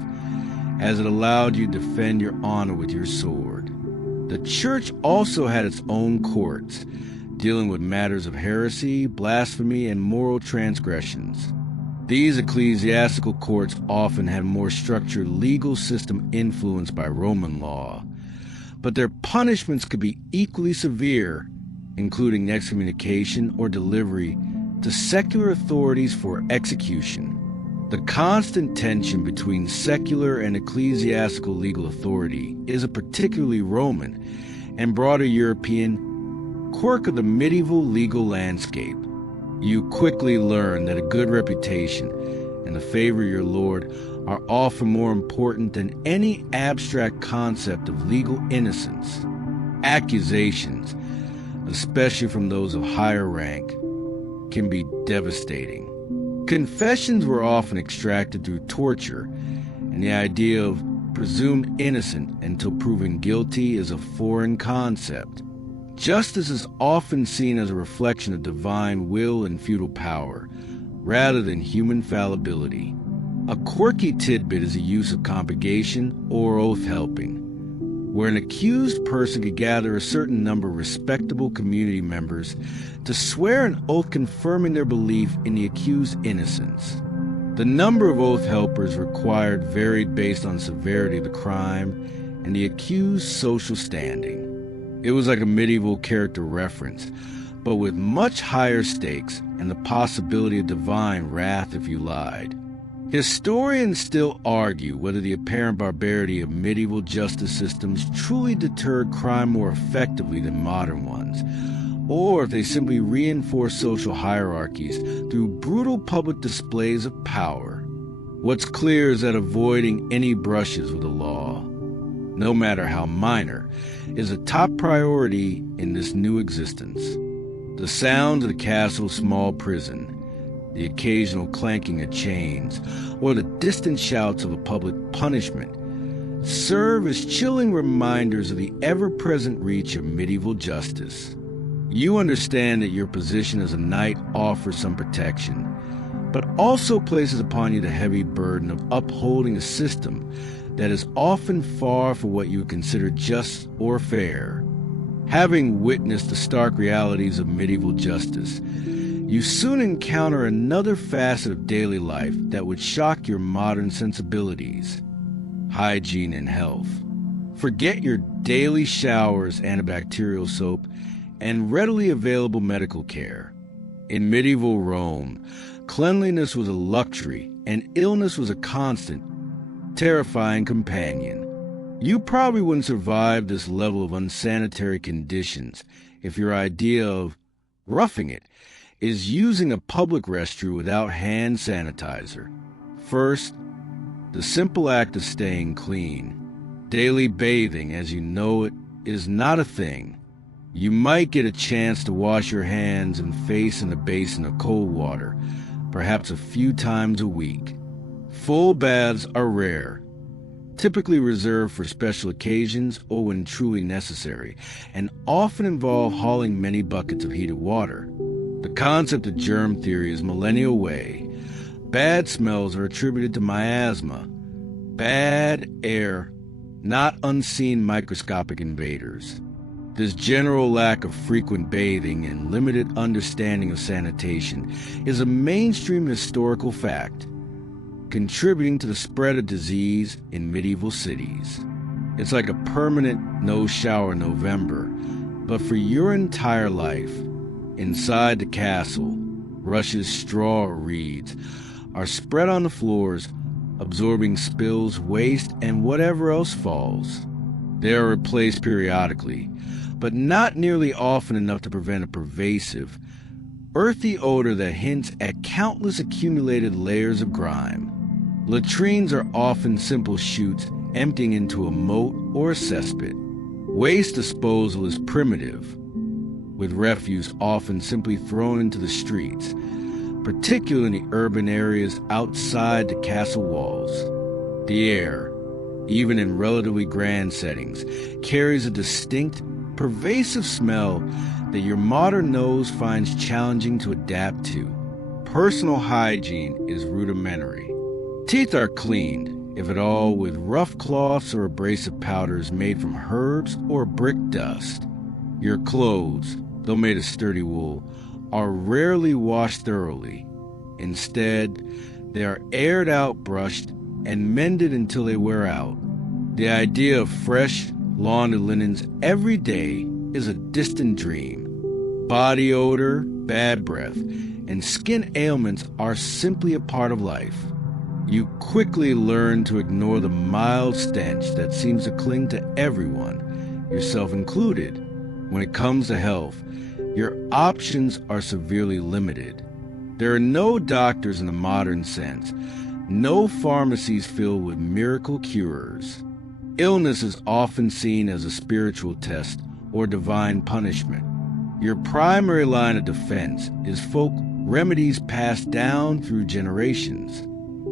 as it allowed you to defend your honor with your sword. The church also had its own courts, dealing with matters of heresy, blasphemy, and moral transgressions. These ecclesiastical courts often had a more structured legal system influenced by Roman law, but their punishments could be equally severe, including excommunication or delivery to secular authorities for execution. The constant tension between secular and ecclesiastical legal authority is a particularly Roman and broader European quirk of the medieval legal landscape. You quickly learn that a good reputation and the favor of your Lord are often more important than any abstract concept of legal innocence. Accusations, especially from those of higher rank, can be devastating. Confessions were often extracted through torture, and the idea of presumed innocent until proven guilty is a foreign concept. Justice is often seen as a reflection of divine will and feudal power, rather than human fallibility. A quirky tidbit is the use of compurgation or oath helping, where an accused person could gather a certain number of respectable community members to swear an oath confirming their belief in the accused's innocence. The number of oath helpers required varied based on severity of the crime and the accused's social standing. It was like a medieval character reference, but with much higher stakes and the possibility of divine wrath if you lied. Historians still argue whether the apparent barbarity of medieval justice systems truly deterred crime more effectively than modern ones, or if they simply reinforced social hierarchies through brutal public displays of power. What's clear is that avoiding any brushes with the law, no matter how minor, is a top priority in this new existence. The sounds of the castle's small prison, the occasional clanking of chains, or the distant shouts of a public punishment serve as chilling reminders of the ever-present reach of medieval justice. You understand that your position as a knight offers some protection, but also places upon you the heavy burden of upholding a system that is often far from what you would consider just or fair. Having witnessed the stark realities of medieval justice, you soon encounter another facet of daily life that would shock your modern sensibilities: hygiene and health. Forget your daily showers, antibacterial soap, and readily available medical care. In medieval Rome, cleanliness was a luxury and illness was a constant, terrifying companion. You probably wouldn't survive this level of unsanitary conditions if your idea of roughing it is using a public restroom without hand sanitizer. First, the simple act of staying clean. Daily bathing, as you know it, is not a thing. You might get a chance to wash your hands and face in a basin of cold water, perhaps a few times a week. Full baths are rare, typically reserved for special occasions or when truly necessary, and often involve hauling many buckets of heated water. The concept of germ theory is millennia away. Bad smells are attributed to miasma, bad air, not unseen microscopic invaders. This general lack of frequent bathing and limited understanding of sanitation is a mainstream historical fact, contributing to the spread of disease in medieval cities. It's like a permanent no-shower November, but for your entire life. Inside the castle, rushes, straw, or reeds are spread on the floors, absorbing spills, waste, and whatever else falls. They are replaced periodically, but not nearly often enough to prevent a pervasive, earthy odor that hints at countless accumulated layers of grime. Latrines are often simple chutes emptying into a moat or a cesspit. Waste disposal is primitive, with refuse often simply thrown into the streets, particularly in the urban areas outside the castle walls. The air, even in relatively grand settings, carries a distinct, pervasive smell that your modern nose finds challenging to adapt to. Personal hygiene is rudimentary. Teeth are cleaned, if at all, with rough cloths or abrasive powders made from herbs or brick dust. Your clothes, though made of sturdy wool, are rarely washed thoroughly. Instead, they are aired out, brushed, and mended until they wear out. The idea of fresh, laundered linens every day is a distant dream. Body odor, bad breath, and skin ailments are simply a part of life. You quickly learn to ignore the mild stench that seems to cling to everyone, yourself included. When it comes to health, your options are severely limited. There are no doctors in the modern sense, no pharmacies filled with miracle cures. Illness is often seen as a spiritual test or divine punishment. Your primary line of defense is folk remedies passed down through generations.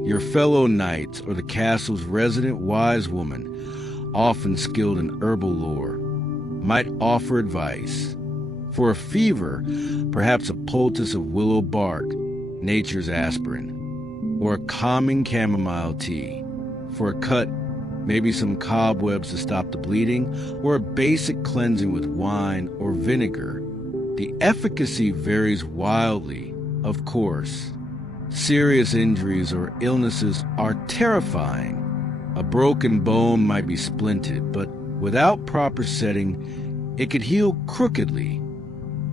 Your fellow knights or the castle's resident wise woman, often skilled in herbal lore, might offer advice. For a fever, perhaps a poultice of willow bark, nature's aspirin, or a calming chamomile tea. For a cut, maybe some cobwebs to stop the bleeding, or a basic cleansing with wine or vinegar. The efficacy varies wildly, of course. Serious injuries or illnesses are terrifying. A broken bone might be splinted, but without proper setting, it could heal crookedly,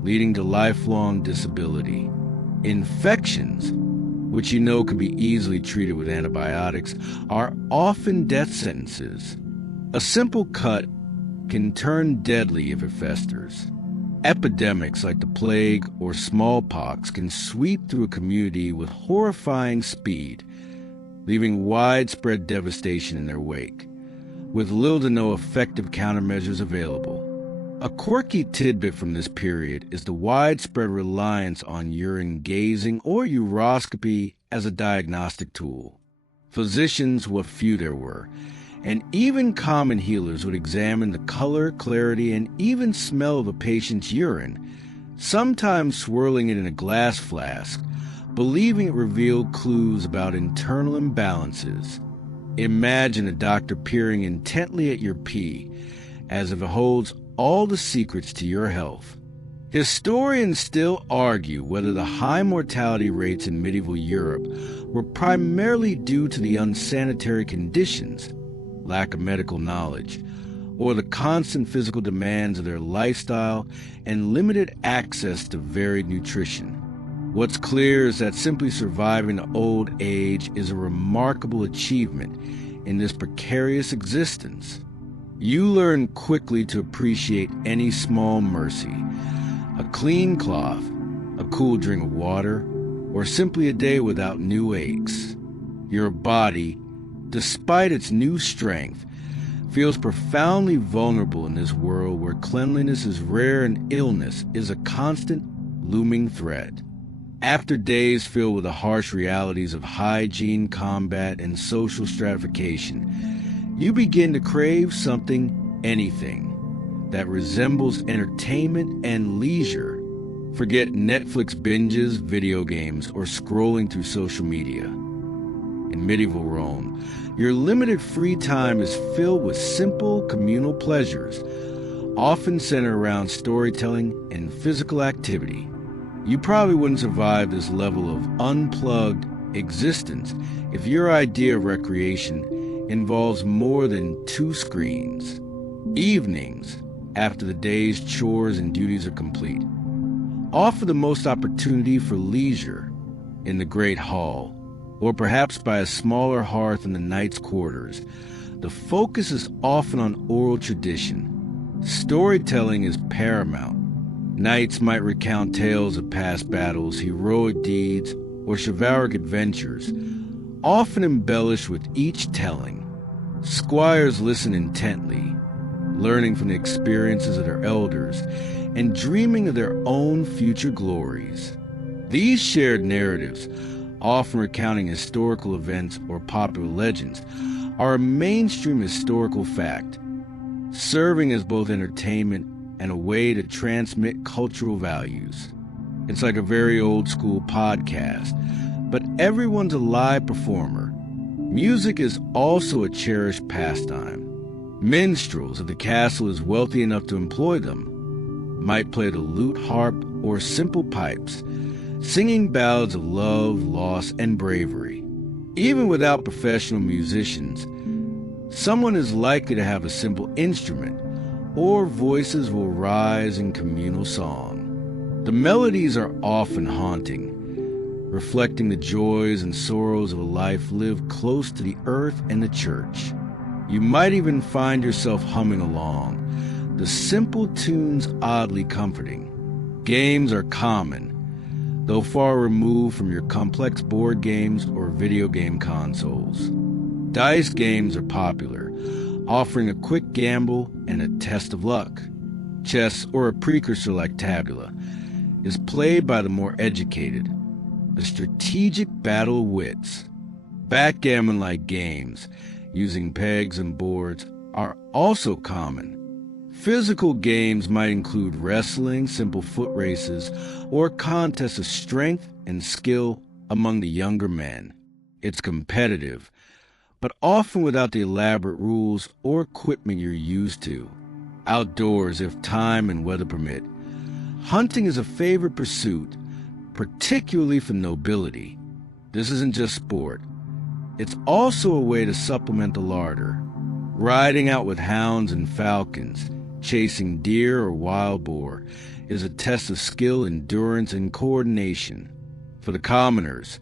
leading to lifelong disability. Infections, which you know can be easily treated with antibiotics, are often death sentences. A simple cut can turn deadly if it festers. Epidemics like the plague or smallpox can sweep through a community with horrifying speed, leaving widespread devastation in their wake, with little to no effective countermeasures available. A quirky tidbit from this period is the widespread reliance on urine gazing or uroscopy as a diagnostic tool. Physicians, what few there were, and even common healers would examine the color, clarity, and even smell of a patient's urine, sometimes swirling it in a glass flask, believing it revealed clues about internal imbalances. Imagine a doctor peering intently at your pee, as if it holds all the secrets to your health. Historians still argue whether the high mortality rates in medieval Europe were primarily due to the unsanitary conditions, lack of medical knowledge, or the constant physical demands of their lifestyle and limited access to varied nutrition. What's clear is that simply surviving to old age is a remarkable achievement in this precarious existence. You learn quickly to appreciate any small mercy, a clean cloth, a cool drink of water, or simply a day without new aches. Your body, despite its new strength, feels profoundly vulnerable in this world where cleanliness is rare and illness is a constant looming threat. After days filled with the harsh realities of hygiene, combat, and social stratification, you begin to crave something, anything, that resembles entertainment and leisure. Forget Netflix binges, video games, or scrolling through social media. In medieval Rome, your limited free time is filled with simple communal pleasures, often centered around storytelling and physical activity. You probably wouldn't survive this level of unplugged existence if your idea of recreation involves more than 2 screens. Evenings, after the day's chores and duties are complete, offer the most opportunity for leisure in the great hall, or perhaps by a smaller hearth in the knight's quarters. The focus is often on oral tradition. Storytelling is paramount. Knights might recount tales of past battles, heroic deeds, or chivalric adventures, often embellished with each telling. Squires listen intently, learning from the experiences of their elders and dreaming of their own future glories. These shared narratives, often recounting historical events or popular legends, are a mainstream historical fact, serving as both entertainment and a way to transmit cultural values. It's like a very old-school podcast, but everyone's a live performer. Music is also a cherished pastime. Minstrels, if the castle is wealthy enough to employ them, might play the lute, harp, or simple pipes, singing ballads of love, loss, and bravery. Even without professional musicians, someone is likely to have a simple instrument, or voices will rise in communal song. The melodies are often haunting, reflecting the joys and sorrows of a life lived close to the earth and the church. You might even find yourself humming along, the simple tunes oddly comforting. Games are common, though far removed from your complex board games or video game consoles. Dice games are popular, offering a quick gamble and a test of luck. Chess, or a precursor like tabula, is played by the more educated, a strategic battle of wits. Backgammon-like games, using pegs and boards, are also common. Physical games might include wrestling, simple foot races, or contests of strength and skill among the younger men. It's competitive, but often without the elaborate rules or equipment you're used to. Outdoors, if time and weather permit, hunting is a favorite pursuit, particularly for nobility. This isn't just sport. It's also a way to supplement the larder. Riding out with hounds and falcons, chasing deer or wild boar, is a test of skill, endurance, and coordination. For the commoners,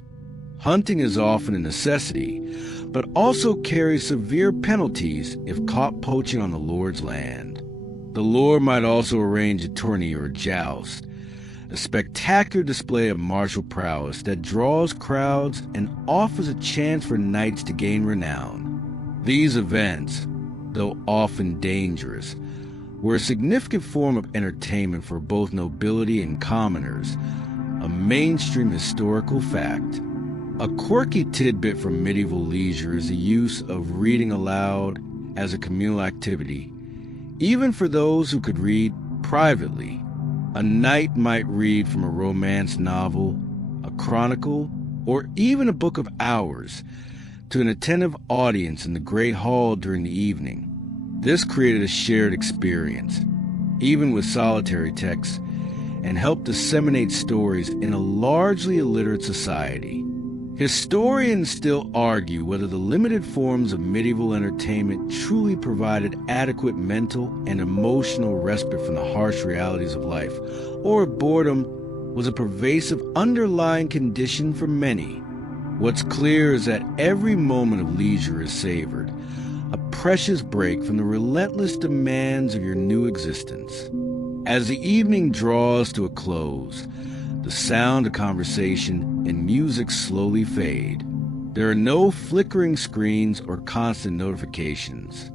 hunting is often a necessity, but also carries severe penalties if caught poaching on the Lord's land. The Lord might also arrange a tourney or a joust, a spectacular display of martial prowess that draws crowds and offers a chance for knights to gain renown. These events, though often dangerous, were a significant form of entertainment for both nobility and commoners, a mainstream historical fact. A quirky tidbit from medieval leisure is the use of reading aloud as a communal activity, even for those who could read privately. A knight might read from a romance novel, a chronicle, or even a book of hours to an attentive audience in the great hall during the evening. This created a shared experience, even with solitary texts, and helped disseminate stories in a largely illiterate society. Historians still argue whether the limited forms of medieval entertainment truly provided adequate mental and emotional respite from the harsh realities of life, or if boredom was a pervasive underlying condition for many. What's clear is that every moment of leisure is savored, a precious break from the relentless demands of your new existence. As the evening draws to a close, the sound of conversation and music slowly fade. There are no flickering screens or constant notifications,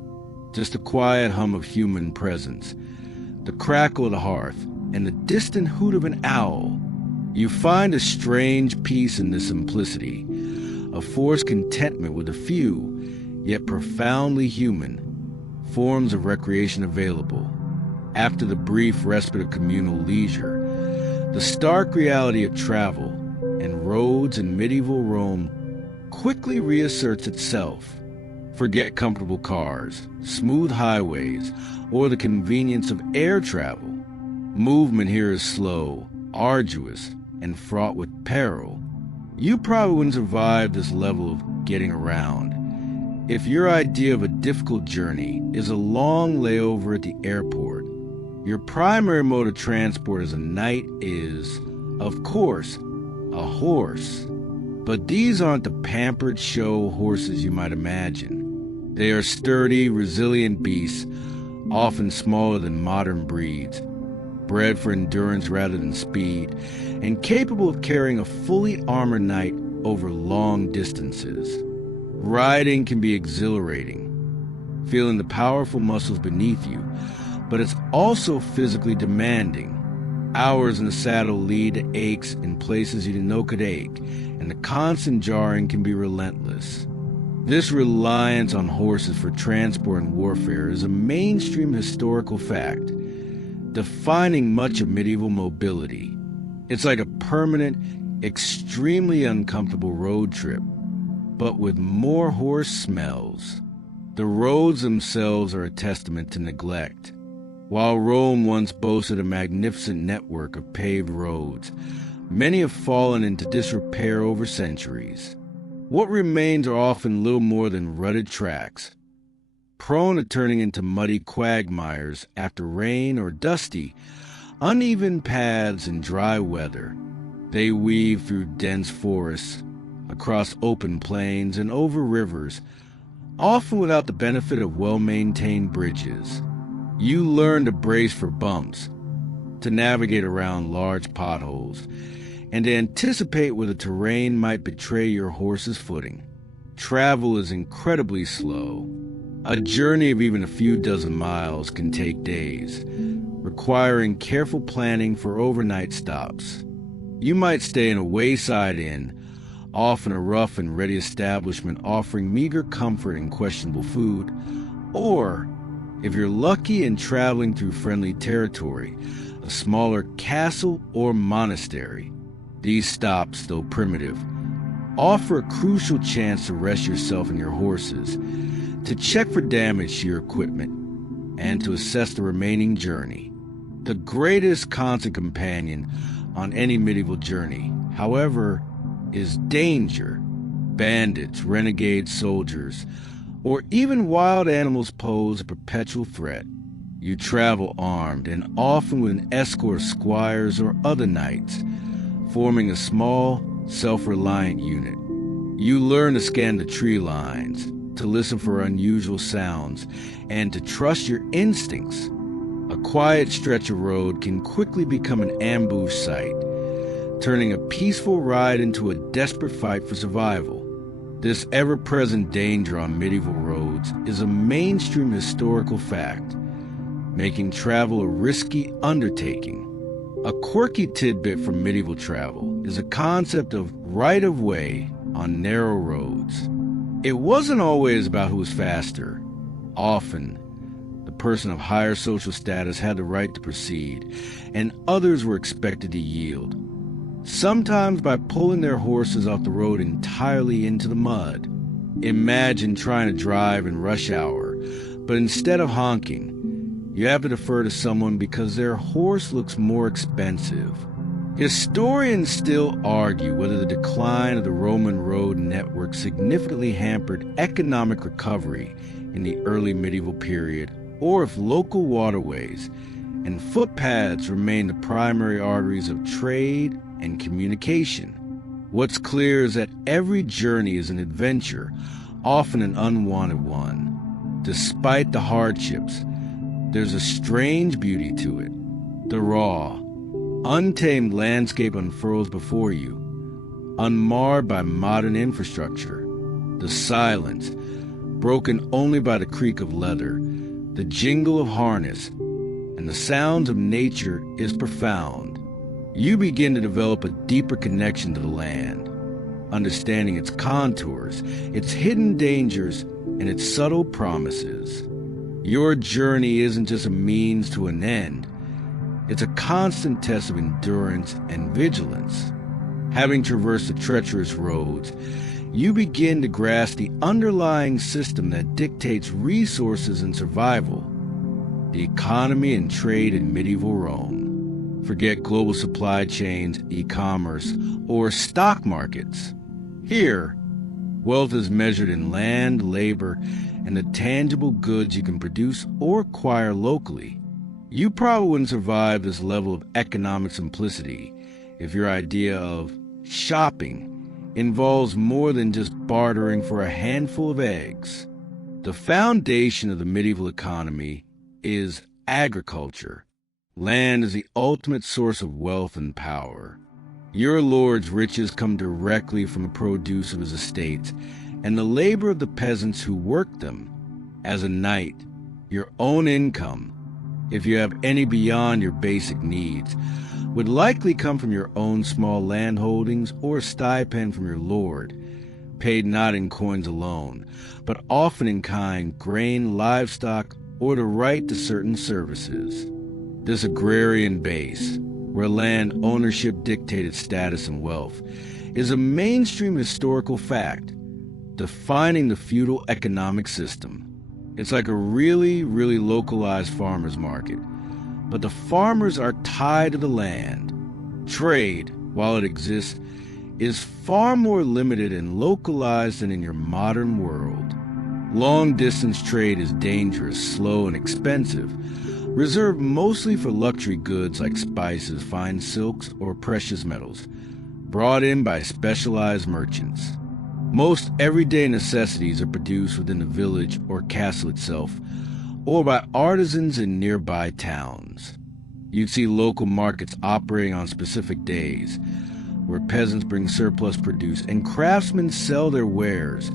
just a quiet hum of human presence, the crackle of the hearth, and the distant hoot of an owl. You find a strange peace in this simplicity, a forced contentment with a few, yet profoundly human, forms of recreation available. After the brief respite of communal leisure, the stark reality of travel and roads in medieval Rome quickly reasserts itself. Forget comfortable cars, smooth highways, or the convenience of air travel. Movement here is slow, arduous, and fraught with peril. You probably wouldn't survive this level of getting around if your idea of a difficult journey is a long layover at the airport. Your primary mode of transport as a knight is, of course, a horse. But these aren't the pampered show horses you might imagine. They are sturdy, resilient beasts, often smaller than modern breeds, bred for endurance rather than speed, and capable of carrying a fully armored knight over long distances. Riding can be exhilarating, feeling the powerful muscles beneath you, but it's also physically demanding. Hours in the saddle lead to aches in places you didn't know could ache, and the constant jarring can be relentless. This reliance on horses for transport and warfare is a mainstream historical fact, defining much of medieval mobility. It's like a permanent, extremely uncomfortable road trip, but with more horse smells. The roads themselves are a testament to neglect. While Rome once boasted a magnificent network of paved roads, many have fallen into disrepair over centuries. What remains are often little more than rutted tracks, prone to turning into muddy quagmires after rain, or dusty, uneven paths in dry weather. They weave through dense forests, across open plains, and over rivers, often without the benefit of well-maintained bridges. You learn to brace for bumps, to navigate around large potholes, and to anticipate where the terrain might betray your horse's footing. Travel is incredibly slow. A journey of even a few dozen miles can take days, requiring careful planning for overnight stops. You might stay in a wayside inn, often a rough and ready establishment offering meager comfort and questionable food, or, if you're lucky and traveling through friendly territory, a smaller castle or monastery. These stops, though primitive, offer a crucial chance to rest yourself and your horses, to check for damage to your equipment, and to assess the remaining journey. The greatest constant companion on any medieval journey, however, is danger. Bandits, renegade soldiers, or even wild animals pose a perpetual threat. You travel armed and often with an escort of squires or other knights, forming a small, self-reliant unit. You learn to scan the tree lines, to listen for unusual sounds, and to trust your instincts. A quiet stretch of road can quickly become an ambush site, turning a peaceful ride into a desperate fight for survival. This ever-present danger on medieval roads is a mainstream historical fact, making travel a risky undertaking. A quirky tidbit from medieval travel is a concept of right-of-way on narrow roads. It wasn't always about who was faster. Often, the person of higher social status had the right to proceed, and others were expected to yield, sometimes by pulling their horses off the road entirely into the mud. Imagine trying to drive in rush hour, but instead of honking, you have to defer to someone because their horse looks more expensive. Historians still argue whether the decline of the Roman road network significantly hampered economic recovery in the early medieval period, or if local waterways and footpaths remained the primary arteries of trade and communication. What's clear is that every journey is an adventure, often an unwanted one. Despite the hardships, there's a strange beauty to it. The raw, untamed landscape unfurls before you, unmarred by modern infrastructure. The silence, broken only by the creak of leather, the jingle of harness, and the sounds of nature is profound. You begin to develop a deeper connection to the land, understanding its contours, its hidden dangers, and its subtle promises. Your journey isn't just a means to an end. It's a constant test of endurance and vigilance. Having traversed the treacherous roads, you begin to grasp the underlying system that dictates resources and survival, the economy and trade in medieval Rome. Forget global supply chains, e-commerce, or stock markets. Here, wealth is measured in land, labor, and the tangible goods you can produce or acquire locally. You probably wouldn't survive this level of economic simplicity if your idea of shopping involves more than just bartering for a handful of eggs. The foundation of the medieval economy is agriculture. Land is the ultimate source of wealth and power. Your lord's riches come directly from the produce of his estates and the labor of the peasants who work them. As a knight, your own income, if you have any beyond your basic needs, would likely come from your own small land holdings or a stipend from your lord, paid not in coins alone, but often in kind, grain, livestock, or the right to certain services. This agrarian base, where land ownership dictated status and wealth, is a mainstream historical fact, defining the feudal economic system. It's like a really localized farmer's market, but the farmers are tied to the land. Trade, while it exists, is far more limited and localized than in your modern world. Long-distance trade is dangerous, slow, and expensive, reserved mostly for luxury goods like spices, fine silks, or precious metals, brought in by specialized merchants. Most everyday necessities are produced within the village or castle itself, or by artisans in nearby towns. You'd see local markets operating on specific days, where peasants bring surplus produce and craftsmen sell their wares,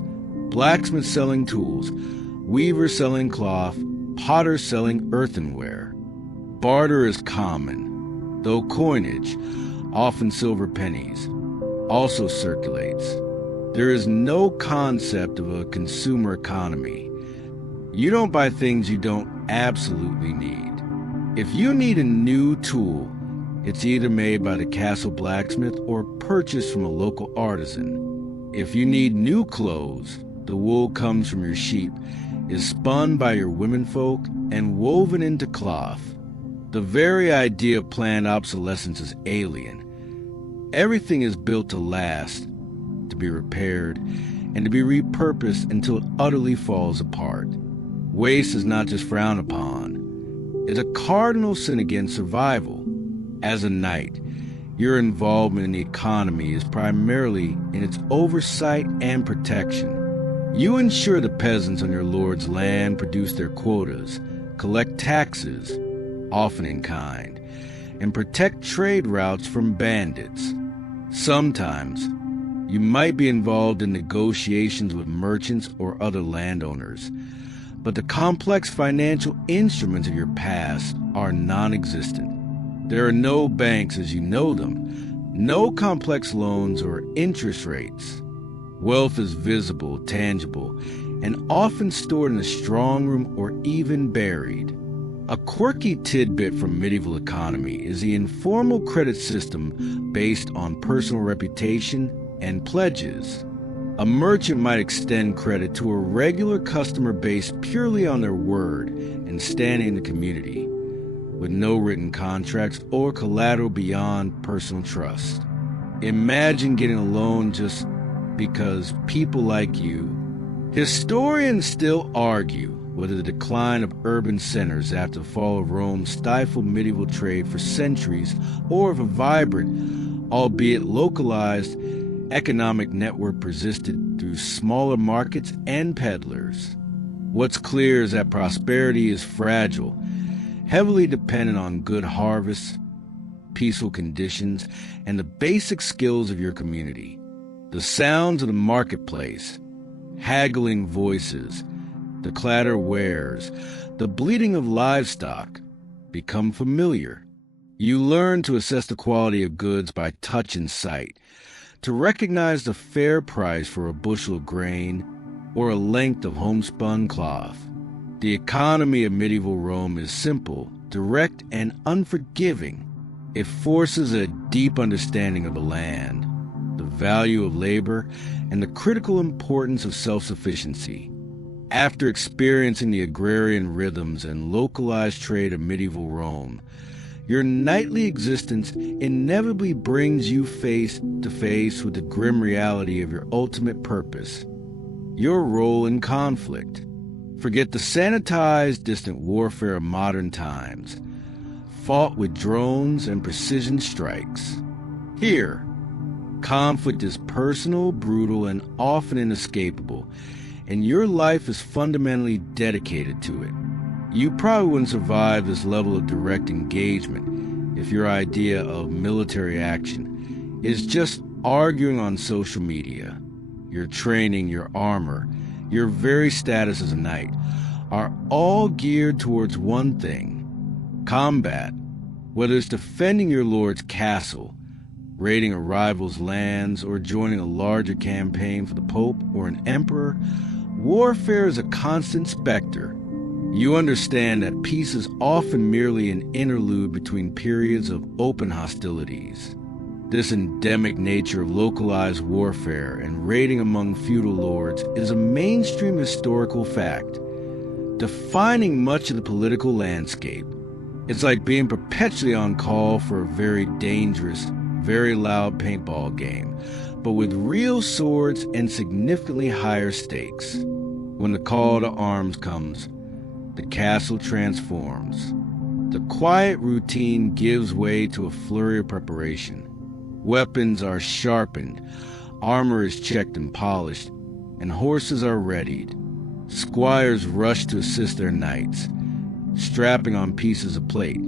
blacksmiths selling tools, weavers selling cloth, potters selling earthenware. Barter is common, though coinage, often silver pennies, also circulates. There is no concept of a consumer economy. You don't buy things you don't absolutely need. If you need a new tool, it's either made by the castle blacksmith or purchased from a local artisan. If you need new clothes, the wool comes from your sheep, is spun by your womenfolk, and woven into cloth. The very idea of planned obsolescence is alien. Everything is built to last, to be repaired, and to be repurposed until it utterly falls apart. Waste is not just frowned upon. It's a cardinal sin against survival. As a knight, your involvement in the economy is primarily in its oversight and protection. You ensure the peasants on your lord's land produce their quotas, collect taxes, often in kind, and protect trade routes from bandits. Sometimes, you might be involved in negotiations with merchants or other landowners, but the complex financial instruments of your past are non-existent. There are no banks as you know them, no complex loans or interest rates. Wealth is visible, tangible, and often stored in a strong room or even buried. A quirky tidbit from medieval economy is the informal credit system based on personal reputation and pledges. A merchant might extend credit to a regular customer based purely on their word and standing in the community, with no written contracts or collateral beyond personal trust. Imagine getting a loan just because people like you. Historians still argue whether the decline of urban centers after the fall of Rome stifled medieval trade for centuries, or if a vibrant, albeit localized, economic network persisted through smaller markets and peddlers. What's clear is that prosperity is fragile, heavily dependent on good harvests, peaceful conditions, and the basic skills of your community. The sounds of the marketplace, haggling voices, the clatter of wares, the bleating of livestock become familiar. You learn to assess the quality of goods by touch and sight, to recognize the fair price for a bushel of grain or a length of homespun cloth. The economy of medieval Rome is simple, direct, and unforgiving. It forces a deep understanding of the land, the value of labor, and the critical importance of self-sufficiency. After experiencing the agrarian rhythms and localized trade of medieval Rome, your nightly existence inevitably brings you face to face with the grim reality of your ultimate purpose, your role in conflict. Forget the sanitized, distant warfare of modern times, fought with drones and precision strikes. Here, conflict is personal, brutal, and often inescapable, and your life is fundamentally dedicated to it. You probably wouldn't survive this level of direct engagement if your idea of military action is just arguing on social media. Your training, your armor, your very status as a knight are all geared towards one thing: combat. Whether it's defending your lord's castle, raiding a rival's lands, or joining a larger campaign for the Pope or an emperor, warfare is a constant specter. You understand that peace is often merely an interlude between periods of open hostilities. This endemic nature of localized warfare and raiding among feudal lords is a mainstream historical fact, defining much of the political landscape. It's like being perpetually on call for a very dangerous, very loud paintball game, but with real swords and significantly higher stakes. When the call to arms comes, the castle transforms. The quiet routine gives way to a flurry of preparation. Weapons are sharpened, armor is checked and polished, and horses are readied. Squires rush to assist their knights, strapping on pieces of plate,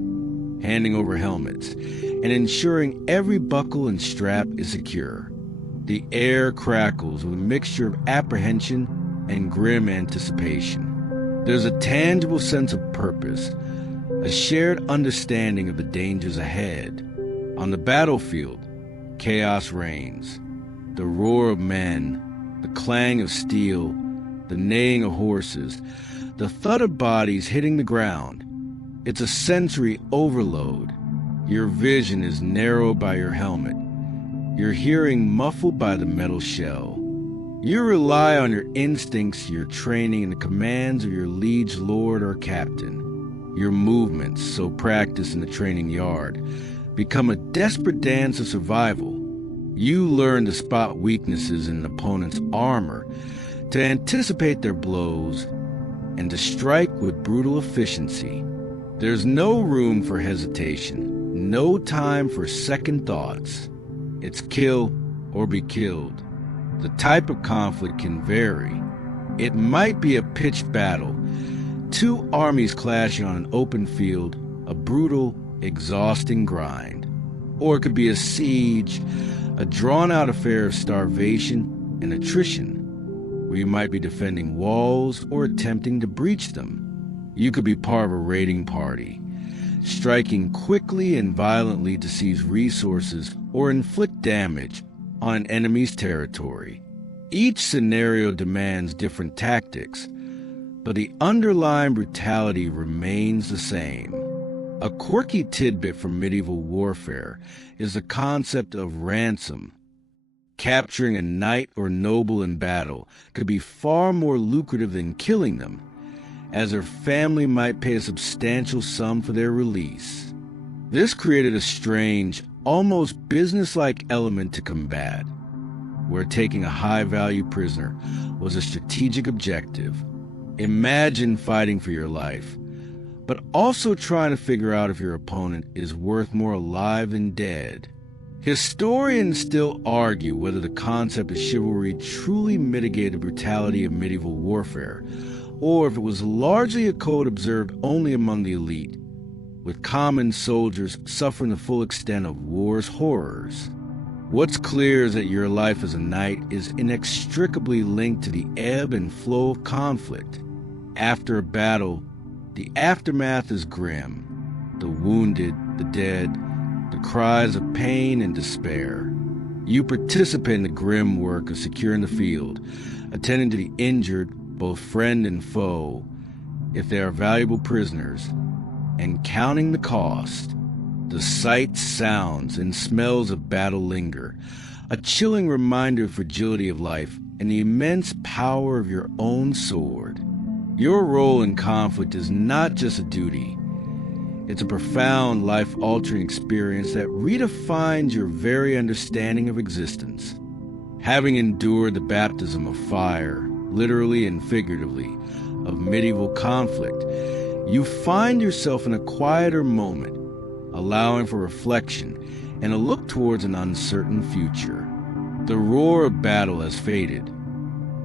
handing over helmets, and ensuring every buckle and strap is secure. The air crackles with a mixture of apprehension and grim anticipation. There's a tangible sense of purpose, a shared understanding of the dangers ahead. On the battlefield, chaos reigns. The roar of men, the clang of steel, the neighing of horses, the thud of bodies hitting the ground. It's a sensory overload. Your vision is narrowed by your helmet. Your hearing muffled by the metal shell. You rely on your instincts, your training, and the commands of your liege lord or captain. Your movements, so practiced in the training yard, become a desperate dance of survival. You learn to spot weaknesses in an opponent's armor, to anticipate their blows, and to strike with brutal efficiency. There's no room for hesitation, no time for second thoughts. It's kill or be killed. The type of conflict can vary. It might be a pitched battle, two armies clashing on an open field, a brutal, exhausting grind. Or it could be a siege, a drawn-out affair of starvation and attrition, where you might be defending walls or attempting to breach them. You could be part of a raiding party, striking quickly and violently to seize resources or inflict damage on an enemy's territory. Each scenario demands different tactics, but the underlying brutality remains the same. A quirky tidbit from medieval warfare is the concept of ransom. Capturing a knight or noble in battle could be far more lucrative than killing them, as their family might pay a substantial sum for their release. This created a strange, almost business-like element to combat, where taking a high-value prisoner was a strategic objective. Imagine fighting for your life, but also trying to figure out if your opponent is worth more alive than dead. Historians still argue whether the concept of chivalry truly mitigated the brutality of medieval warfare, or if it was largely a code observed only among the elite, with common soldiers suffering the full extent of war's horrors. What's clear is that your life as a knight is inextricably linked to the ebb and flow of conflict. After a battle, the aftermath is grim. The wounded, the dead, the cries of pain and despair. You participate in the grim work of securing the field, attending to the injured, both friend and foe, if they are valuable prisoners, and counting the cost. The sights, sounds, and smells of battle linger, a chilling reminder of fragility of life and the immense power of your own sword. Your role in conflict is not just a duty. It's a profound, life-altering experience that redefines your very understanding of existence. Having endured the baptism of fire, literally and figuratively, of medieval conflict, you find yourself in a quieter moment, allowing for reflection and a look towards an uncertain future. The roar of battle has faded.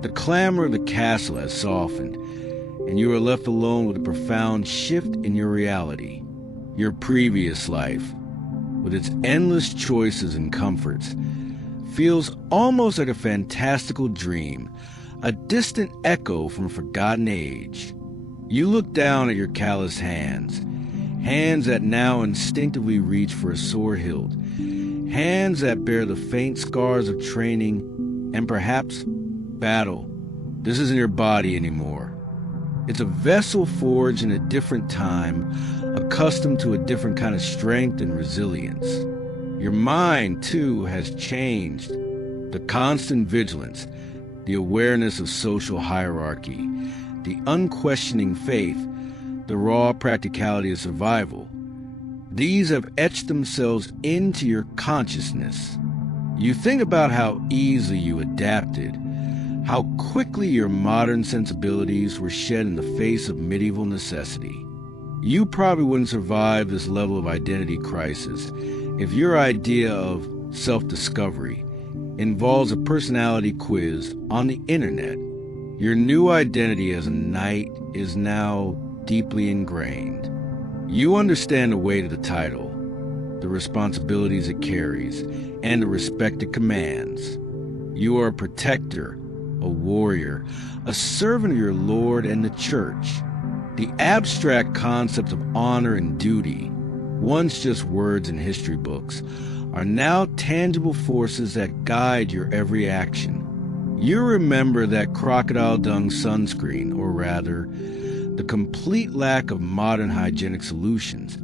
The clamor of the castle has softened, and you are left alone with a profound shift in your reality. Your previous life, with its endless choices and comforts, feels almost like a fantastical dream, a distant echo from a forgotten age. You look down at your calloused hands, hands that now instinctively reach for a sword hilt, hands that bear the faint scars of training and perhaps battle. This isn't your body anymore. It's a vessel forged in a different time, accustomed to a different kind of strength and resilience. Your mind, too, has changed. The constant vigilance, the awareness of social hierarchy, the unquestioning faith, the raw practicality of survival. These have etched themselves into your consciousness. You think about how easily you adapted, how quickly your modern sensibilities were shed in the face of medieval necessity. You probably wouldn't survive this level of identity crisis if your idea of self-discovery involves a personality quiz on the internet. Your new identity as a knight is now deeply ingrained. You understand the weight of the title, the responsibilities it carries, and the respect it commands. You are a protector, a warrior, a servant of your Lord and the Church. The abstract concepts of honor and duty, once just words in history books, are now tangible forces that guide your every action. You remember that crocodile dung sunscreen, or rather, the complete lack of modern hygienic solutions,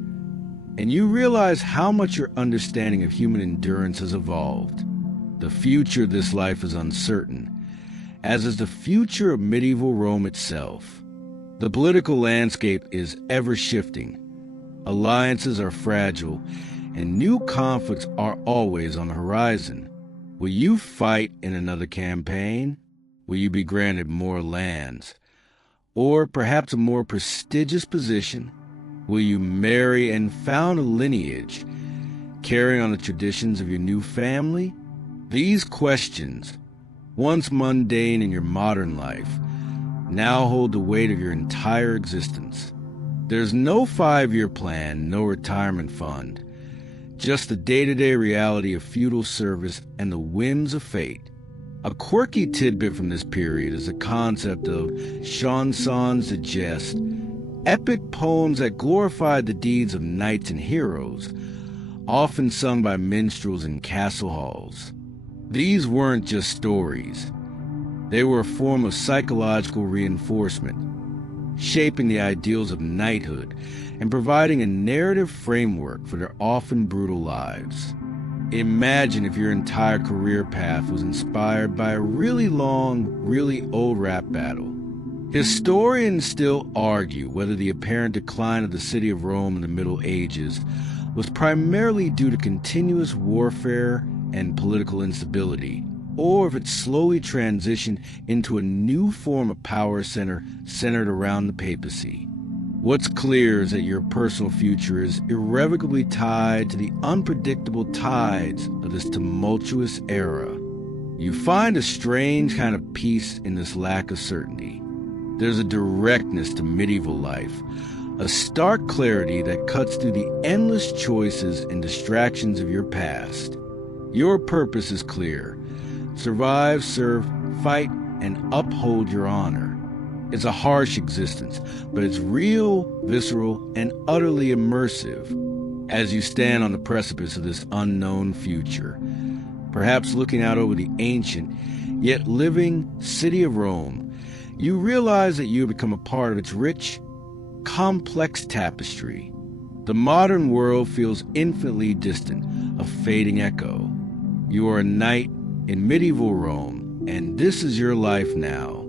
and you realize how much your understanding of human endurance has evolved. The future of this life is uncertain, as is the future of medieval Rome itself. The political landscape is ever-shifting. Alliances are fragile, and new conflicts are always on the horizon. Will you fight in another campaign? Will you be granted more lands? Or perhaps a more prestigious position? Will you marry and found a lineage, carrying on the traditions of your new family? These questions, once mundane in your modern life, now hold the weight of your entire existence. There's no 5-year plan, no retirement fund, just the day-to-day reality of feudal service and the whims of fate. A quirky tidbit from this period is the concept of chansons de geste, epic poems that glorified the deeds of knights and heroes, often sung by minstrels in castle halls. These weren't just stories. They were a form of psychological reinforcement, shaping the ideals of knighthood and providing a narrative framework for their often brutal lives. Imagine if your entire career path was inspired by a really long, really old rap battle. Historians still argue whether the apparent decline of the city of Rome in the Middle Ages was primarily due to continuous warfare and political instability, or if it slowly transitioned into a new form of power centered around the papacy. What's clear is that your personal future is irrevocably tied to the unpredictable tides of this tumultuous era. You find a strange kind of peace in this lack of certainty. There's a directness to medieval life, a stark clarity that cuts through the endless choices and distractions of your past. Your purpose is clear. Survive, serve, fight, and uphold your honor. It's a harsh existence, but it's real, visceral, and utterly immersive as you stand on the precipice of this unknown future, perhaps looking out over the ancient, yet living city of Rome. You realize that you have become a part of its rich, complex tapestry. The modern world feels infinitely distant, a fading echo. You are a knight in medieval Rome, and this is your life now.